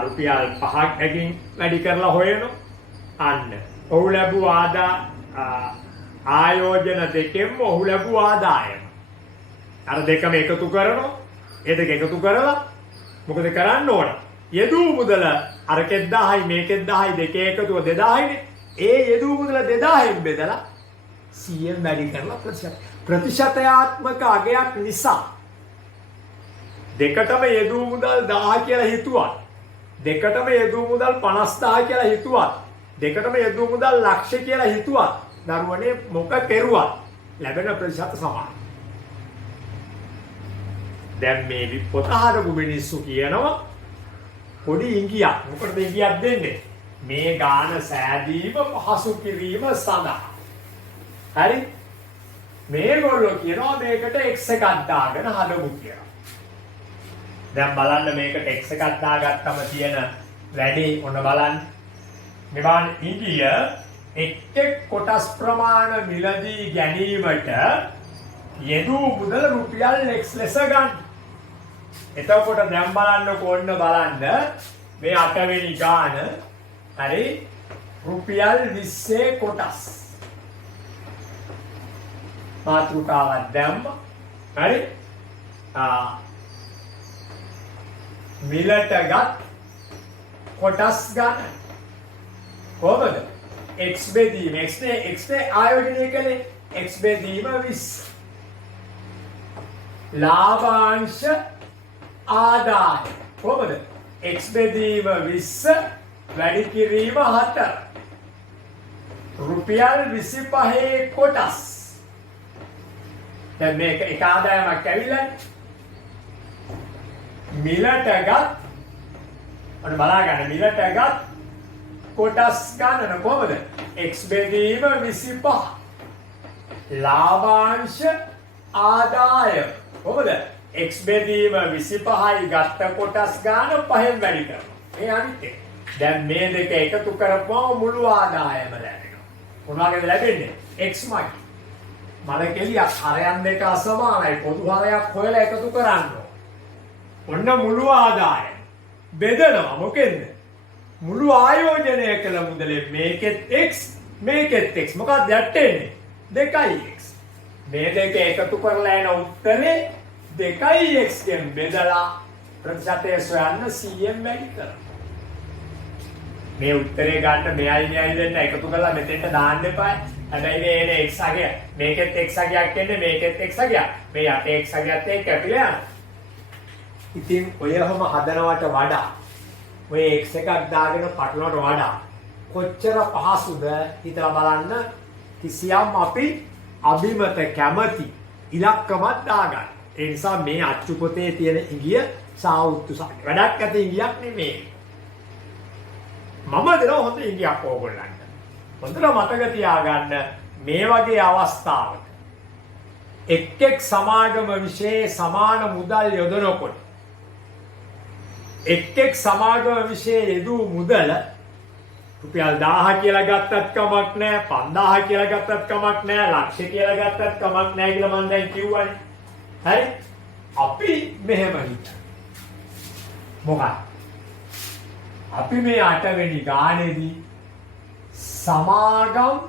රුපියල් 5කින් වැඩි කරලා හොයනවා. අන්න ඔහු ලැබූ ආයෝජන දෙකෙන්ම ඔහු ලැබූ ආදායම. අර දෙකම එකතු කරනවා. ඒ දෙක එකතු කරලා මොකද කරන්න ඕන? යෙදූ මුදල අරකෙත් 1000යි මේකෙත් 1000යි දෙකේ එකතුව 2000යිනේ. ඒ යෙදූ මුදල 2000න් බෙදලා 100න් වැඩි කරලා ප්‍රතිශතයාත්මක අගයක් නිසා දෙකටම යෙදූ මුදල් 1000 කියලා හිතුවත් දෙකටම යෙදූ මුදල් 50000 කියලා හිතුවත් දෙකටම යෙදූ මුදල් ලක්ෂ කියලා හිතුවත් දරුවනේ මොක කෙරුවත් ලැබෙන ප්‍රතිශත සමානයි. දැන් මේ පොත හදපු මිනිස්සු කියනවා පොඩි ඉඟියක්. මොකටද ඉඟියක් දෙන්නේ? මේ ගාන සෑදීම පහසු කිරීම සඳහා. හරි? මේගොල්ලෝ කියනවා මේකට x එකක් දාගෙන හදමු කියලා. දැන් බලන්න මේකට x එකක් දාගත්තම තියෙන වැඩි ඔන්න බලන්න. මෙවන් ඉඟිය එක් කොටස් ප්‍රමාණ මිලදී ගැනීමට යෙදූ මුදල රුපියල් x ලෙස ගන්න. එතකොට දැන් බලන්නකො ඔන්න බලන්න මේ 8 වෙනි ගාන හරි රුපියල් 20 කොටස් මාතෘකාවක් දැම්ම හරි මිලටගත් කොටස් ගන්න කොහොමද x බෙදීම x ආයෝජනය කළේ x බෙදීම 20 ලාභාංශ ආදාය කොහොමද x බෙදීම 20 වැඩි කිරීම 4 රුපියල් 25 කොටස්. දැන් මේක එක ආදායමක් ඇවිල්ලා මිලටගත් ඔන්න බලා ගන්න මිලටගත් කොටස් ගන්න කොහොමද x බෙදීම 25 ලාභාංශ ආදාය කොහොමද x බෙදීම 25යි ගත්ත කොටස් ගන්න 5න් වැඩි කරනවා. මේ අනිත් එක. දැන් මේ දෙක එකතු කරපුවම මුළු ආදායම ලැබෙනවා. මොනවාද ලැබෙන්නේ? xමයි. මලකෙලියක් හරයන් දෙක අසමානයි. පොදු හරයක් හොයලා එකතු කරන්න. ඔන්න මුළු ආදායම බෙදනවා මොකෙන්ද? මුළු ආයෝජනය කළ මුදලේ මේකෙත් x මේකෙත් x මොකක්ද යටෙන්නේ? 2x. මේ දෙක එකතු කරලා එන උත්තරේ 2x ගෙන් බෙදලා ප්‍රතිශතය සොයන්න 100න් වැඩි කරනවා. මේ උත්තරේ ගන්න මෙයයි දෙන්න එකතු කරලා මෙතෙන්ට දාන්න එපා. හැබැයි මේ එන x අගය මේකෙත් x අගයක් එන්නේ මේකෙත් x අගයක්. මේ යට x අගයත් එක්ක ඇපිලා යනවා. ඉතින් ඔයවම හදනවට වඩා ඔය x එකක් දාගෙන පටලනවට වඩා කොච්චර පහසුද හිතලා බලන්න. කිසියම් අපි අභිමත කැමැති ඉලක්කමක් දාගන්න. ඒ නිසා මේ අච්චු පොතේ තියෙන ඉඟිය සාවුත්තු වැඩක් ඇති ඉඟියක් නෙමෙයි. මම දෙනවා හොඳ ඉඟියක් ඕගොල්ලන්ට. හොඳට මතක තියාගන්න මේ වගේ අවස්ථාවක එක් සමාගම විශේෂ සමාන මුදල් යොදනකොට එක් සමාගම විශේෂ යෙදූ මුදල රුපියල් 1000 කියලා ගත්තත් කමක් නැහැ, 5000 කියලා ගත්තත් කමක් නැහැ, ලක්ෂ කියලා ගත්තත් කමක් නැහැ කියලා මම දැන් කිව්වනේ. හරි? අපි මෙහෙම හිතමු. මොකක්ද? අපි මේ 8 වෙනි ගානේදී සමාගම්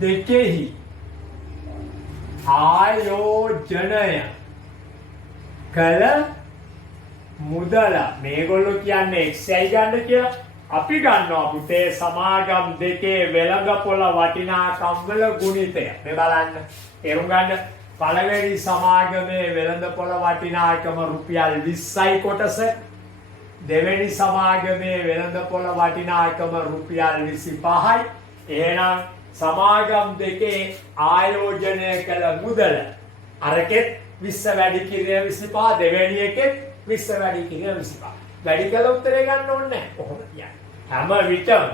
දෙකෙහි ආයෝජනය කළ මුදල මේගොල්ලෝ කියන්නේ XI ගන්න කියලා. අපි ගන්නවා පුතේ සමාගම් දෙකේ වෙළඳපොළ වටිනාකම් වල ගුණිතය. මේ බලන්න. තේරුම් ගන්න. පළවෙනි සමාගමේ වෙළඳපොළ වටිනාකම රුපියල් 20යි කොටස. දෙවෙනි සමාගමේ වෙළඳපොළ වටිනාකම රුපියල් 25යි. එහෙනම් සමාගම් දෙකේ ආයෝජනය කළ මුදල අරකෙත් 20 වැඩි කිරීම 25, දෙවෙනි එකෙත් 20 වැඩි කිරීම 25. වැඩි කළ උත්තරේ ගන්න ඕනේ නැහැ. කොහොමද කියන්නේ? හැම විටම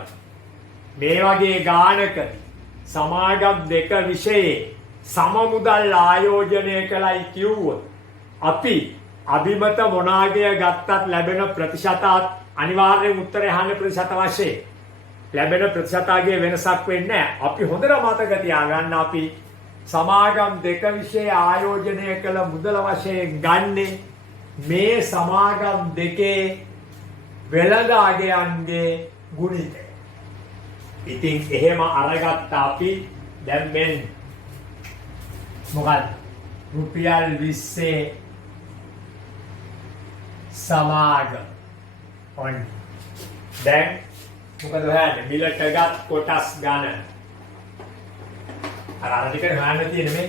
මේ වගේ ගානකදී සමාගම් දෙක විෂයේ සම මුදල් ආයෝජනය කළයි කිව්වොත් අපි අභිමත මොනාගය ගත්තත් ලැබෙන ප්‍රතිශතත් අනිවාර්යෙන් උත්තරේ අහන්න ප්‍රතිශත වශයෙන් ලැබෙන ප්‍රතිශතයේ වෙනසක් වෙන්නේ නැහැ. අපි හොඳට මතක තියාගන්න අපි සමාගම් දෙක විෂය ආයෝජනය කළ මුදල වශයෙන් ගන්නේ මේ සමාගම් දෙකේ වෙළඳ අගයන්ගේ ගුණිතය. ඉතින් එහෙම අරගත්ත අපි දැන් මෙන්න මොකද රුපියල් 20 සමාගම ඔන්න දැන් මොකද හොයන්නේ මිලට ගත් කොටස් ගණන අර ටික හොයන්න තියෙන මේ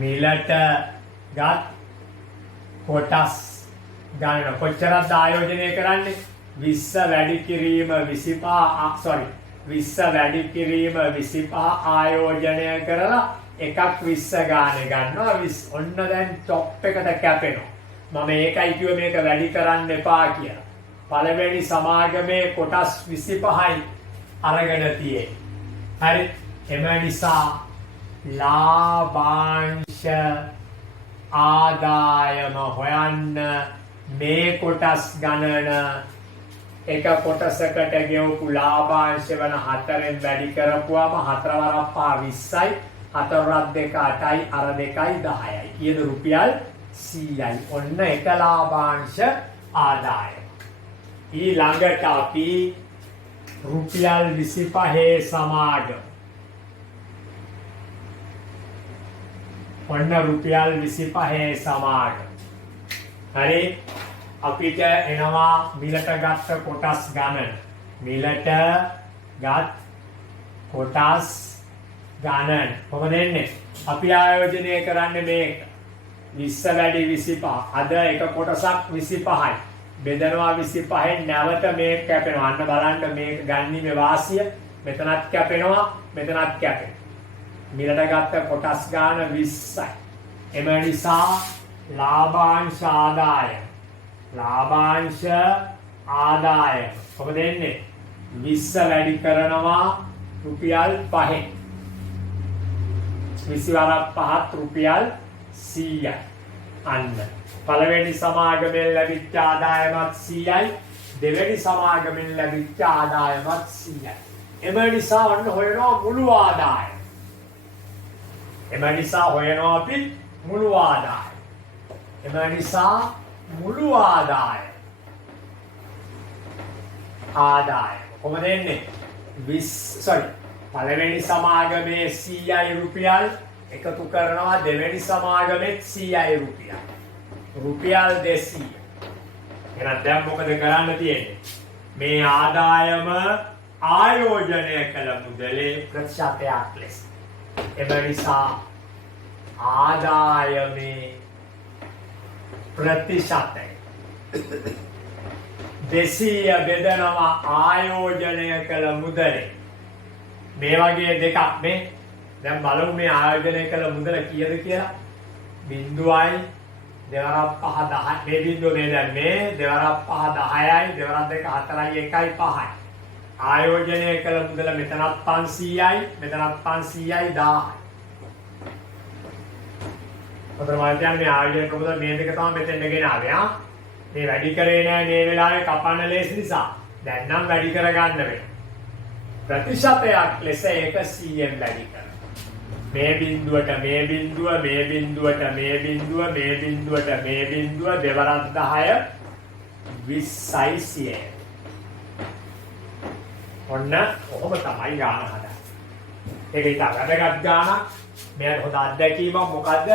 මිලට ගත් කොටස් ගණන කොච්චරද ආයෝජනය කරන්නේ 20 වැඩි කිරීම 25 20 වැඩි කිරීම 25 ආයෝජනය කරලා එකක් 20 ගානේ ගන්නවා 20 ඔන්න දැන් টොප් එකට කැපෙනවා මම ඒකයි කිව්වේ මේක වැඩි කරන්න එපා කියලා පළවෙනි සමාගමේ කොටස් 25යි අරගෙන තියෙන්නේ හරි එම නිසා ලාභාංශ ආදායම හොයන්න මේ කොටස් ගණන එක කොටසකට ගෙවපු ලාභාංශ වෙන 4ෙන් වැඩි කරපුවාම 4 වරක් 20යි 4 වරක් 2 8යි අර 2යි 10යි කියන රුපියල් 100යි ඔන්න එක ලාභාංශ ආදායම ඊළඟට අපි රුපියල් 25 සමාගම ඔන්න රුපියල් 25 සමාගම හරි අපිට එනවා මිලට ගත්ත කොටස් ගණන මිලට ගත් කොටස් ගණන කොහොමද එන්නේ අපි ආයෝජනය කරන්නේ මේක 20 වැඩි 25 අද එක කොටසක් 25යි බෙදනවා 25න් නැවත මේක කැපෙනවා අන්න බලන්න මේක ගන්නේ වාසිය මෙතනත් කැපෙනවා මෙතනත් කැපෙනවා මිලට ගත්ත කොටස් ගාන 20යි එම නිසා ලාභාංශ ආදායම කොහොමද එන්නේ 20 වැඩි කරනවා රුපියල් 5න් 20 වරක් 5ත් රුපියල් 100යි අන්න පළවෙනි සමාගමෙන් ලැබිච්ච ආදායමත් 100යි දෙවෙනි සමාගමෙන් ලැබිච්ච ආදායමත් 100යි එම නිසා ඔන්න හොයනවා මුළු ආදායම එම නිසා හොයනවා අපි මුළු ආදායම එම නිසා මුළු ආදායම කොහොමද එන්නේ 20 පළවෙනි සමාගමේ 100යි රුපියල් එකතු කරනවා දෙවෙනි සමාගමෙත් 100යි රුපියල් 200 එහෙනම් දැන් මොකද කරන්න තියෙන්නේ මේ ආදායම ආයෝජනය කළ මුදලේ ප්‍රතිශතයක් ලෙස එම නිසා ආදායමේ ප්‍රතිශතය 200 බෙදනවා ආයෝජනය කළ මුදලේ මේ වගේ දෙකක් මේ දැන් බලමු මේ ආයෝජනය කළ මුදල කීයද කියලා බිංදුවයි දෙවරක් 5 10 මේ බිංදුව මේ දැන් මේ දෙවරක් 5 10යි දෙවරක් 2 4යි 1යි 5යි ආයෝජනය කළ මුදල මෙතනත් 500යි මෙතනත් 500යි 1000යි ඔතනම මේ ආයෝජන ප්‍රමුද මේ දෙක තමයි මෙතෙන් ගෙන ආවේ මේ වැඩි කරේ නෑ මේ වෙලාවේ කපන්න ලේසි නිසා දැන් නම් වැඩි කරගන්න වෙනවා. ප්‍රතිශතයක් ලෙස ඒක 100ෙන් වැඩි කරනවා. මේ බිඳුවට මේ බිඳුව මේ බිඳුවට මේ බිඳුව මේ බිඳුවට මේ බිඳුව දෙවරක් 10 20යි 100. ඔන්න ඔහොම තමයි ගාන හදන්නේ. ඒක ඉතින් වැදගත් ගානක්. මෙයාට හොඳ අත්දැකීමක්. මොකද්ද?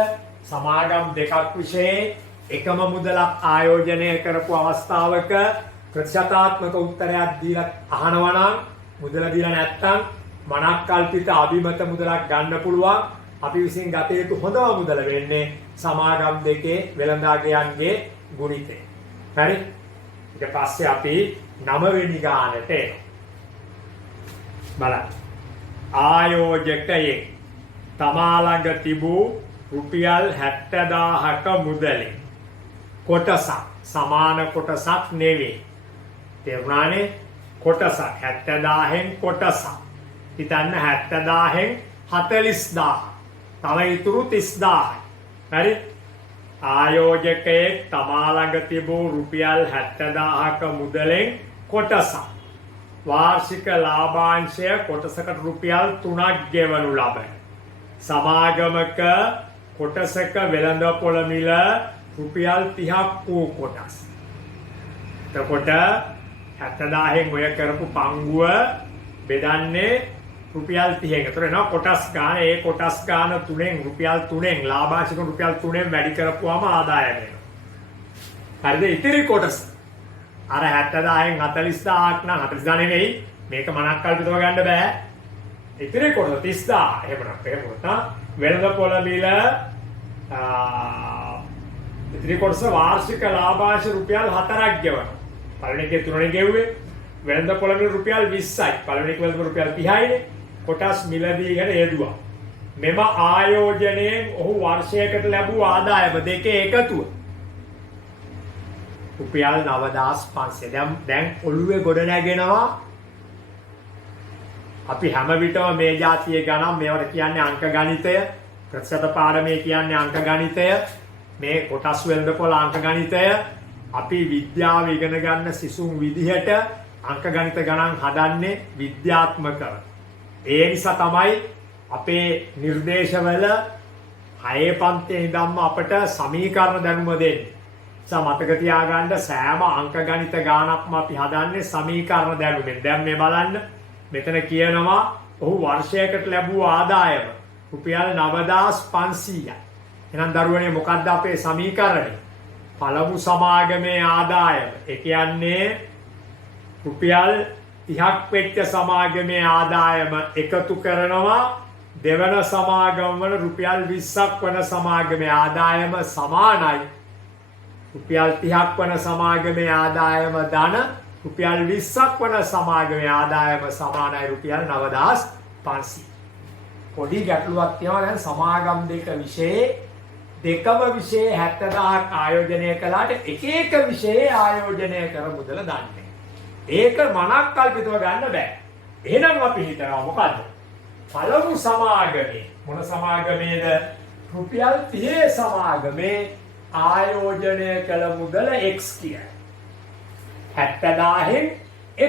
සමාගම් දෙකක් විශේෂ එකම මුදලක් ආයෝජනය කරපු අවස්ථාවක ප්‍රතිශතාත්මක උත්තරයක් දීලා අහනවා නම් මුදල දීලා නැත්තම් මනක්කල්පිත අභිමත මුදලක් ගන්න පුළුවන්. අපි විසින් ගත යුතු හොඳම මුදල වෙන්නේ සමාගම් දෙකේ වෙළඳාගයන්ගේ ගුණිතය. හරි? ඊට පස්සේ අපි 9 වෙනි ගානට එනවා. බලන්න. ආයෝජකයෙක් තමා ළඟ තිබූ රුපියල් 70000ක මුදලේ කොටසක් සමාන කොටසක් නෙවෙයි. තේරුණානේ? කොටසක් 70000න් කොටසක්. හිතන්න 70000න් 40000. තව ඉතුරු 30000යි. හරි? ආයෝජකයෙක් තමා ළඟ තිබූ රුපියල් 70000ක මුදලෙන් කොටසක් වාර්ෂික ලාභාංශය කොටසකට රුපියල් 3ක් ගෙවනු ලබන සමාගමක කොටසක වෙළඳපොළ මිල රුපියල් 30ක් වූ කොටස්. එතකොට 70000න් ඔය කරපු පංගුව බෙදන්නේ රුපියල් 30ක. ඒතර එනවා කොටස් ගාන. ඒ කොටස් ගාන තුනෙන් රුපියල් 3න් ලාභාංශික රුපියල් 3න් වැඩි කරපුවාම ආදායම එනවා. හරිද? ඉතිරි කොටස අර 70000න් 40000ක් නම් 40000 නෙවෙයි. මේක මනක් කල්පිතව ගන්න බෑ. ඉතිරි කොටස 30000. එහෙම වෙළඳපොළ මිල ඉතිරි කොටස වාර්ෂික ලාභාංශ රුපියල් 4ක් ගෙවනවා. පළවෙනි එකේ 3නේ ගෙව්වේ. වෙළඳපොළ මිල රුපියල් 20යි. පළවෙනි එක වෙළඳපොළ රුපියල් 30යිනේ. කොටස් මිලදීගෙන යෙදුවා. මෙම ආයෝජනයෙන් ඔහු වර්ෂයකට ලැබූ ආදායම දෙකේ එකතුව රුපියල් 9500. දැන් ඔළුවේ ගොඩ නැගෙනවා. අපි හැම විටම මේ જાතියේ ගණන් මේවට කියන්නේ අංක ගණිතය. ප්‍රතිශත පාඩමේ කියන්නේ අංක ගණිතය. මේ කොටස් වෙළඳපොළ අංක ගණිතය. අපි විද්‍යාව ඉගෙන ගන්න සිසුන් විදිහට අංක ගණිත ගණන් හදන්නේ විද්‍යාත්මකව. ඒ නිසා තමයි අපේ නිර්දේශවල 6 පන්තියේ ඉඳන්ම අපට සමීකරණ දැනුම දෙන්නේ. මතක තියාගන්න සෑම අංක ගණිත ගානක්ම අපි හදන්නේ සමීකරණ දැනුමෙන්. දැන් මේ බලන්න මෙතන කියනවා ඔහු වර්ෂයකට ලැබූ ආදායම රුපියල් 9500යි. එහෙනම් දරුවනේ මොකක්ද අපේ සමීකරණය? පළමු සමාගමේ ආදායම. ඒ කියන්නේ රුපියල් 30ක් වෙච්ච සමාගමේ ආදායම එකතු කරනවා දෙවන සමාගම වල රුපියල් 20ක් වන සමාගමේ ආදායම සමානයි. රුපියල් 30ක් වන සමාගමේ ආදායම ධන රුපියල් 20ක් වන සමාගමේ ආදායම සමානයි රුපියල් 9500. පොඩි ගැටලුවක් තියෙනවා. දැන් සමාගම් දෙක විශේෂ දෙකම විශේෂ 70000ක් ආයෝජනය කළාට එක එක විශේෂ ආයෝජනය කර මුදල දන්නේ. ඒක මනක් කල්පිතව ගන්න බෑ. එහෙනම් අපි හිතනවා මොකද්ද? පළමු සමාගමේ මොන සමාගමේද? රුපියල් 30 සමාගමේ ආයෝජනය කළ මුදල X කියයි. 70000න්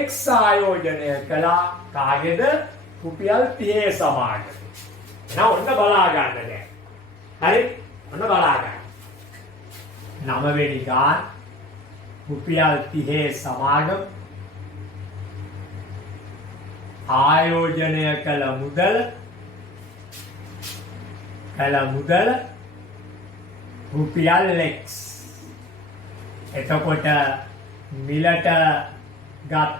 X ආයෝජනය කළා කාගේද? රුපියල් 30 සමාගමේ. එහෙනම් ඔන්න බලා ගන්න දැන්. හරි? ඔන්න බලා ගන්න. 9 වෙනි ගාන රුපියල් 30 සමාගම ආයෝජනය කළ මුදල රුපියල් X. එතකොට මිලට ගත්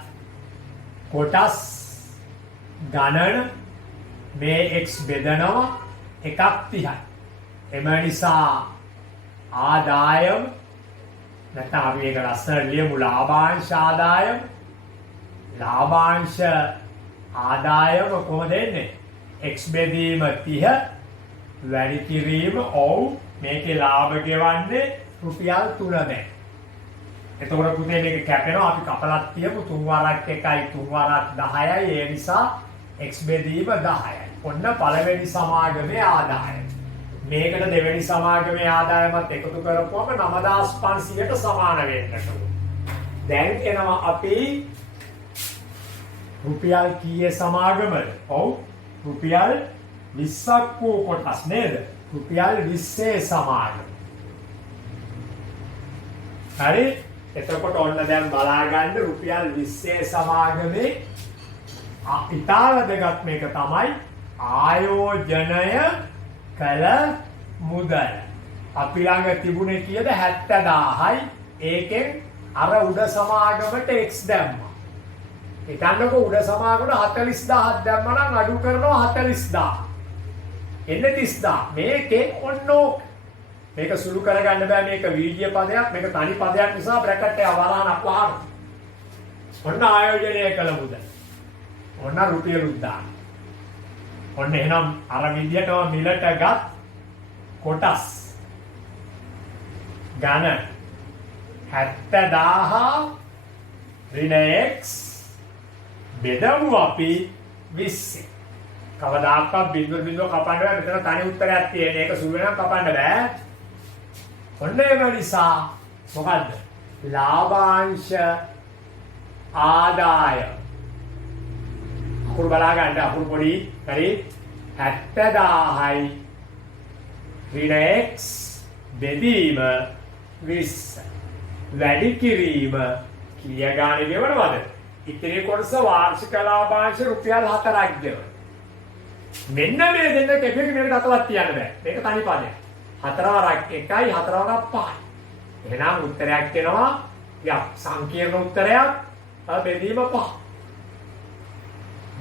කොටස් ගණන මේ X බෙදනවා එකක් 30යි. එම නිසා ආදායම නැත්නම් අපි මේක ලස්සනට ලියමු ලාභාංශ ආදායම. ලාභාංශ ආදායම කොහොමද එන්නේ? X බෙදීම 30 වැඩි කිරීම ඔව් මේකේ ලාභ ගෙවන්නේ රුපියල් 3 දැන්. එතකොට පුතේ මේක කැපෙනවා. අපි කපලක් තියමු 3 වරක් 1යි 3 වරක් 10යි. ඒ නිසා X බෙදීම 10යි. ඔන්න පළවෙනි සමාගමේ ආදායම. මේකට දෙවෙනි සමාගමේ ආදායමත් එකතු කරපුවම 9500ට සමාන වෙන්නට ඕන. දැන් එනවා අපි රුපියල් කීයේ සමාගමද? ඔව්. රුපියල් 20ක් වූ කොටස් නේද? රුපියල් 20 සමාගම. හරි? එතකොට ඔන්න දැන් බලා ගන්න රුපියල් 20 සමාගමේ ඉතාල දෙගත් මේක තමයි ආයෝජනය කළ මුදල. අපි ළඟ තිබුණේ කීයද? 70000යි. ඒකෙන් අර උඩ සමාගමට x දැම්මා. හිතන්නකෝ උඩ සමාගමට 40000ක් දැම්මා නම් අඩු කරනවා 40000. එන්නේ 30000. මේකේ ඔන්නෝ මේක සුළු කරගන්න බෑ. මේක වීඩියෝ පදයක්, මේක තනි පදයක් නිසා බ්‍රැකට් එක වරහනක් වහන. ඔන්න ආයෝජනය කළ මුදල. ඔන්න රුපියලුත් දාන්න. ඔන්න එහෙනම් අර විදියටම මිලට ගත් කොටස් ගණන 70000 ඍණ x බෙදමු අපි 20. කවදාකවත් බිඳුව බිඳුව කපන්න බෑ. මෙතන තනි උත්තරයක් තියෙන. ඒක සුළු වෙනම කපන්න බෑ. ඔන්න ඒ නිසා මොකද්ද? ලාභාංශ ආදාය. අකුරු බලා ගන්න. අකුරු පොඩි. හරි. 70000යි ඍණ x බෙදීම 20. වැඩි කිරීම කීය ගානේ ගෙවනවද? ඉතිරි කොටස වාර්ෂික ලාභාංශ රුපියල් 4ක් ගෙවන. මෙන්න මේ දෙන්න කෙපෙක මේකට අතවත් තියන්න බෑ. මේක තනි පදයක්. 4 වරක් 1යි 4 වරක් 5යි. එහෙනම් උත්තරයක් එනවා. යා සංකීර්ණ උත්තරයක්. බෙදීම 5.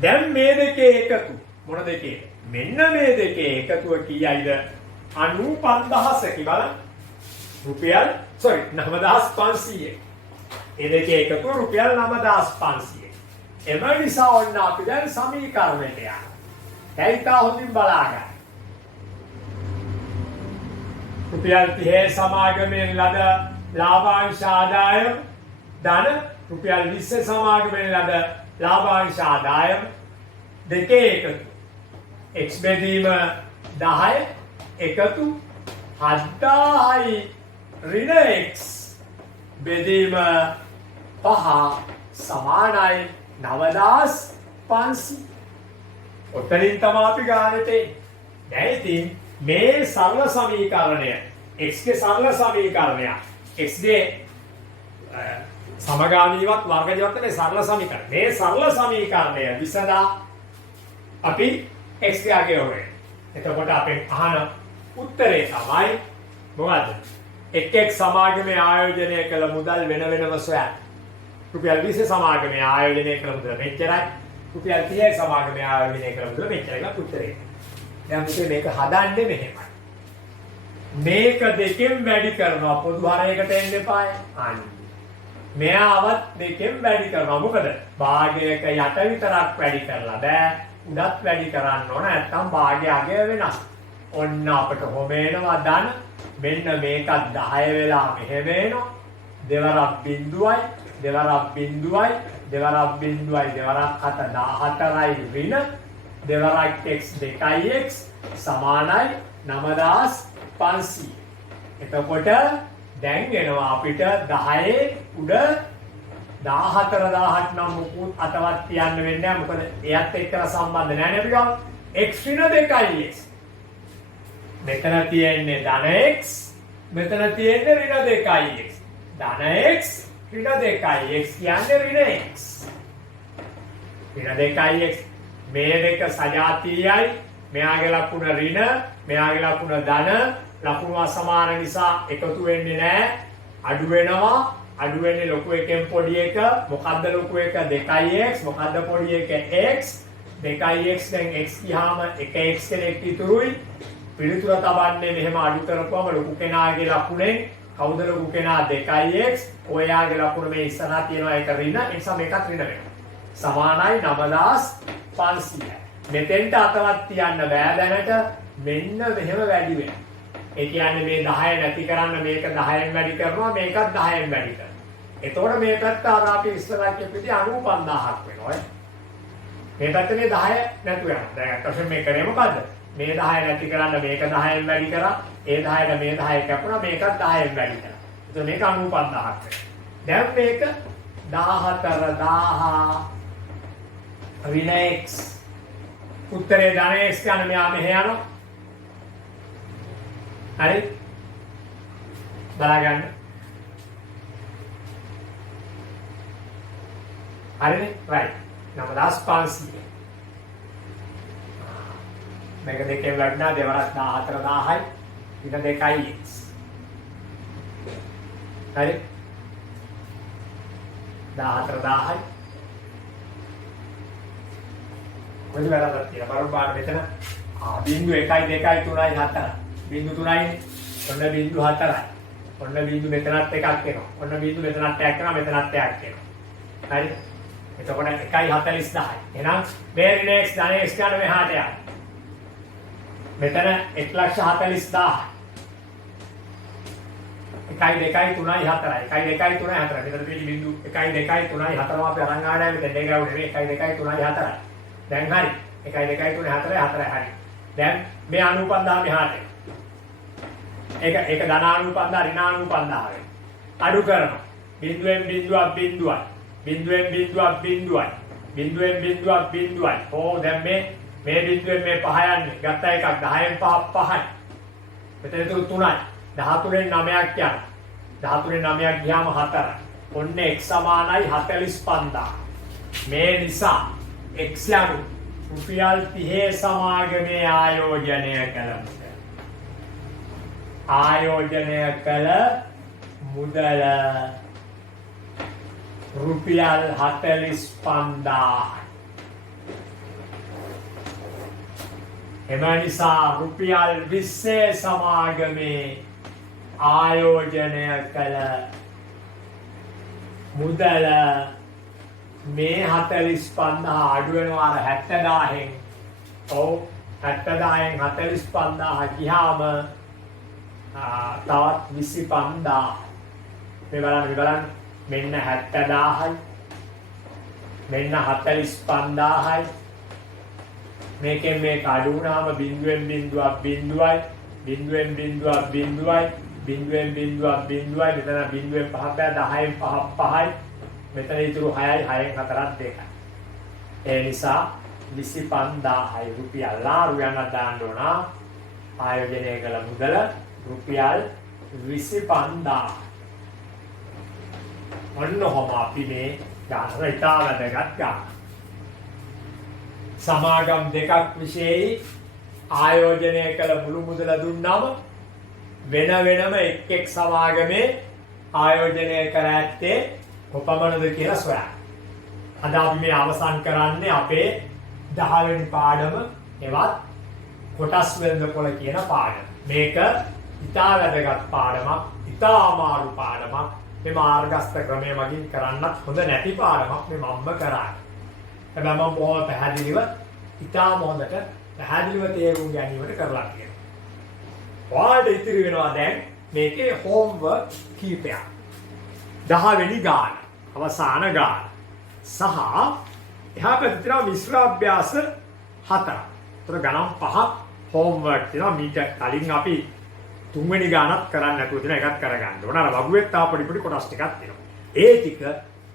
දැන් මේ දෙකේ එකතු මොන දෙකේ? මෙන්න මේ දෙකේ එකතුව කීයයිද? 95000 බලන්න. රුපියල් 9500. ඒ දෙකේ එකතුව රුපියල් 9500. එම නිසා ඔන්න අපි දැන් සමීකරණයට යනවා. දැයිතා හොඳින් බලා ගන්න. රුපියල් 30 සමාගමෙන් ලද ලාභාංශ ආදායම ධන රුපියල් 20 සමාගමෙන් ලද ලාභාංශ ආදායම දෙකේ එකතු. x බෙදීම 10 එකතු 7000යි ඍණ x බෙදීම 5 සමානයි 9500. ඔතනින් තමයි අපි ගන්නට එන්නේ. දැන් ඉතින් මේ සරල සමීකරණය x ගේ සරල සමීකරණය x ගේ සමගාමීවත් වර්ගජවත් මේ සරල සමීකරණය. මේ සරල සමීකරණය විසඳා අපි x ගේ හොරේ. එතකොට අපෙන් අහන උත්තරේ තමයි මොකද්ද? 1x සමාගමේ ආයෝජනය කළ මුදල් වෙන වෙනම සොයන්න. රුපියල් 20 සමාගමේ ආයෝජනය කළ මුදල මෙච්චරයි. රුපියල් 30 සමාගමේ ආයෝජනය කළ මුදල මෙච්චරයි උත්තරේ. දැන් මේක හදන්නේ මෙහෙමයි. මේක දෙකෙන් වැඩි කරනවා. පොදු හරයකට එන්න එපායි. අන්න. මෙයාවත් දෙකෙන් වැඩි කරනවා. මොකද භාගයක යට විතරක් වැඩි කරලා බෑ. උඩත් වැඩි කරන්න ඕන. නැත්තම් භාගය අගය වෙනස්. ඔන්න අපිට හොමේනවා ධන. මෙන්න මේකත් 10 වෙලා මෙහෙම එනවා. දෙවරක් බිඳුවයි, දෙවරක් බිඳුවයි, දෙවරක් බිඳුවයි, දෙවරක් 14යි ඍණ. දෙවරක් x 2x සමානයි 9500. එතකොට දැන් එනවා අපිට 10 උඩ 14000ක් නම් මුකුත් අතවත් තියන්න වෙන්නේ නැහැ. මොකද එයත් එක්කලා සම්බන්ධ නැහැ නේද ගාව? x ඍණ 2x. මෙතන තියෙන්නේ ධන x, මෙතන තියෙන්නේ ඍණ 2x. ධන x ඍණ 2x කියන්නේ ඍණ x. ඍණ 2x මේ දෙක සජාතීයයි. මෙයාගේ ලකුණ ඍණ, මෙයාගේ ලකුණ ධන. ලකුණු අසමාන නිසා එකතු වෙන්නේ නැහැ. අඩු වෙනවා. අඩු වෙන්නේ ලොකු එකෙන් පොඩි එක. මොකද්ද ලොකු එක? 2x. මොකද්ද පොඩි එක? x. 2x දැන් x ගියාම 1x කෙනෙක් ඉතුරුයි. පිළිතුර තබන්නේ මෙහෙම අඩු කරපුවම ලොකු කෙනාගේ ලකුණෙන් කවුද ලොකු කෙනා? 2x. ඔයාගේ ලකුණ මේ ඉස්සරහා තියෙනවා ඒක ඍණ. ඒ නිසා මේකත් ඍණ වෙනවා. සමානයි 9500. මෙතෙන්ට අතවත් තියන්න බෑ දැනට. මෙන්න මෙහෙම වැඩි වෙනවා. ඒ කියන්නේ මේ 10 නැති කරන්න මේක 10න් වැඩි කරනවා, මේකත් 10න් වැඩි කරනවා. එතකොට මේ පැත්ත අර අපි ඉස්සරහට කියපිටි 95000ක් වෙනවා. මේ පැත්තේ 10 නැතු වෙනවා. දැන් අක්ෂර මේ කරේ මොකද්ද? මේ 10 නැති කරන්න මේක 10න් වැඩි කරා. ඒ 10ට මේ 10 කැපුණා, මේකත් 10න් වැඩි කරා. එතකොට මේක 95000ක් වෙනවා. දැන් මේක 14000 ඍණ x. උත්තරේ ධන x ගන්න මෙයා මෙහෙ යනවා. හරි? බලාගන්න. හරිනේ? right. 9500. මේක දෙකෙන් වඩනා දෙවරක් 14000යි. ඊට 2x. හරි? 14000යි. මොකද වැරද්දක් තියෙනවා. බරෝ පාඩ මෙතන බිංදු 1 2 3 4. බිංදු 3යි. ඔන්න බිංදු 4යි. ඔන්න බිංදු මෙතනත් එකක් එනවා. ඔන්න බිංදු මෙතනත් එකක් එනවා. මෙතනත් එකක් එනවා. හරි? එතකොට 1.40යි. එහෙනම් මේ ඍණ x ධන x ගන්න මෙහාට යන්න. මෙතන 1,40,000. 1 2 3 4යි. 1 2 3 4. මෙතන තියෙන බිංදු 1 2 3 4ම අපි අරන් ආවනේ මෙතන දෙක ගාවුනේ 1 2 3 4යි. දැන් හරි. 1 2 3 4 4යි හරි. දැන් මේ 95,000 මෙහාට. ඒක ධනානුපන්දා ඍණානුපන්දා වෙයි. අඩු කරනවා. බිංදුවෙන් බිංදුවක් බිංදුවයි. බිංදුවෙන් බිංදුවක් බිංදුවයි. බිංදුවෙන් බිංදුවක් බිංදුවයි. ඕ දැන් මේ බිංදුවෙන් මේ පහ යන්නේ. ගත්ත එකක් 10න් 5ක් 5යි. මෙතන 3යි. 13න් 9ක් යනවා. 13න් 9ක් ගියාම 4යි. ඔන්න x සමානයි 45000. මේ නිසා x යනු රුපියල් 30 සමාගමේ ආයෝජනය කළා. ආයෝජනය කළ මුදල රුපියල් 45000. එම නිසා රුපියල් 20 සමාගමේ ආයෝජනය කළ මුදල මේ 45000 අඩු වෙනවා අර 70000න්. ඔව් 70000න් 45000 ගියාම තවත් 25000. මේ බලන්න මෙන්න 70000යි මෙන්න 45000යි. මේකෙන් මේක අඩු වුණාම බිංදුවෙන් බිංදුවක් බිංදුවයි. බිංදුවෙන් බිංදුවක් බිංදුවයි. බිංදුවෙන් බිංදුවක් බිංදුවයි. මෙතන බිංදුවෙන් 5ක් 10න් 5ක් 5යි. මෙතන ඉතුරු 6යි 6න් 4ක් 2යි. ඒ නිසා 25000යි රුපියල් ලාරුයන්ට දාන්න ඕන. ආයෝජනය කළ මුදල රුපියල් 25000. ඔන්න ඔහොම අපි මේ ගාන ඉතා වැදගත් ගාන. සමාගම් දෙකක් විශේෂයි ආයෝජනය කළ මුළු මුදල දුන්නම වෙන වෙනම එක් සමාගමේ ආයෝජනය කර ඇත්තේ කොපමණද කියලා සොයන්න. අද අපි මේ අවසන් කරන්නේ අපේ 10 වෙනි පාඩම එවත් කොටස් වෙළඳපොළ කියන පාඩම. මේක ඉතා වැදගත් පාඩමක්, ඉතා අමාරු පාඩමක්. මේ මාර්ගස්ත ක්‍රමය මගින් කරන්නත් හොඳ නැති පාඩමක් මේ මම්ම කරන්නේ. හැබැයි මම බොහොම පැහැදිලිව ඉතා හොඳට පැහැදිලිව තේරුම් ගැනීමට කරලා තියෙනවා. ඔයාලට ඉතිරි වෙනවා දැන් මේකේ හෝම්වර්ක් කීපයක්. 10 වෙනි ගාන, අවසාන ගාන. සහ එහා පැත්තේ තියෙනවා මිශ්‍ර අභ්‍යාස 4. ඒතර ගණන් 5ක් හෝම්වර්ක් තියෙනවා. මීට කලින් අපි 3 වෙනි ගානත් කරන්න නැතුව තියෙන එකත් කරගන්න ඕන. අර වගුවෙත් තා පොඩි කොටස් ටිකක් තියෙනවා. ඒ ටික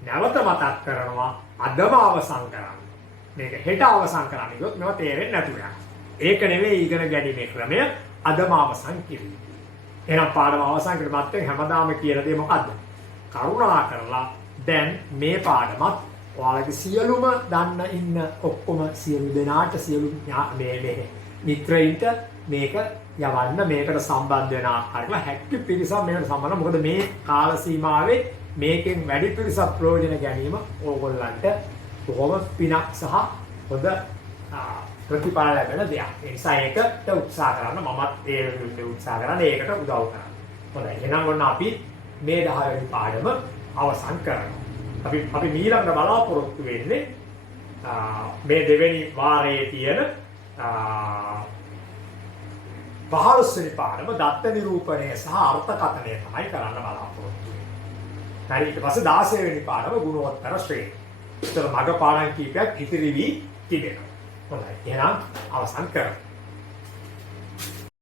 නැවත මතක් කරනවා අදම අවසන් කරන්න. මේක හෙට අවසන් කරන්න ගියොත් මේවා තේරෙන්නේ නැතුව යනවා. ඒක නෙවෙයි ඉගෙන ගැනීමේ ක්‍රමය අදම අවසන් කිරීම. එහෙනම් පාඩම අවසන් කරලා මත්තෙන් හැමදාම කියන දේ මොකද්ද? කරුණා කරලා දැන් මේ පාඩමත් ඔයාලගේ සියලුම දන්න ඉන්න ඔක්කොම සියලු දෙනාට සියලු මේ මිත්‍රයින්ට මේක යවන්න, මේකට සම්බන්ධ වෙන ආකාරව හැක්කි පිරිසක් මේකට සම්බන්ධ. මොකද මේ කාල සීමාවේ මේකෙන් වැඩි පිරිසක් ප්‍රයෝජන ගැනීම ඕගොල්ලන්ට බොහොම පිනක් සහ හොඳ ප්‍රතිඵල ලැබෙන දෙයක්. ඒ නිසා ඒකට උත්සාහ කරන්න. මමත් ඒ වෙනුවෙන් උත්සාහ කරන්නේ ඒකට උදව් කරන්න. හොඳයි. එහෙනම් ඔන්න අපි මේ 10 වෙනි පාඩම අවසන් කරනවා. අපි ඊළඟට බලාපොරොත්තු වෙන්නේ මේ දෙවෙනි වාරයේ තියෙන 15 වෙනි පාඩම දත්ත නිරූපණය සහ අර්ථකථනය තමයි කරන්න බලාපොරොත්තු වෙන්නේ. හරි. ඊට පස්සේ 16 වෙනි පාඩම ගුණෝත්තර ශ්‍රේණිය. ඒතර මග පාඩම් කීපයක් ඉතිරි වී තිබෙනවා. හොඳයි. එහෙනම් අවසන් කරමු.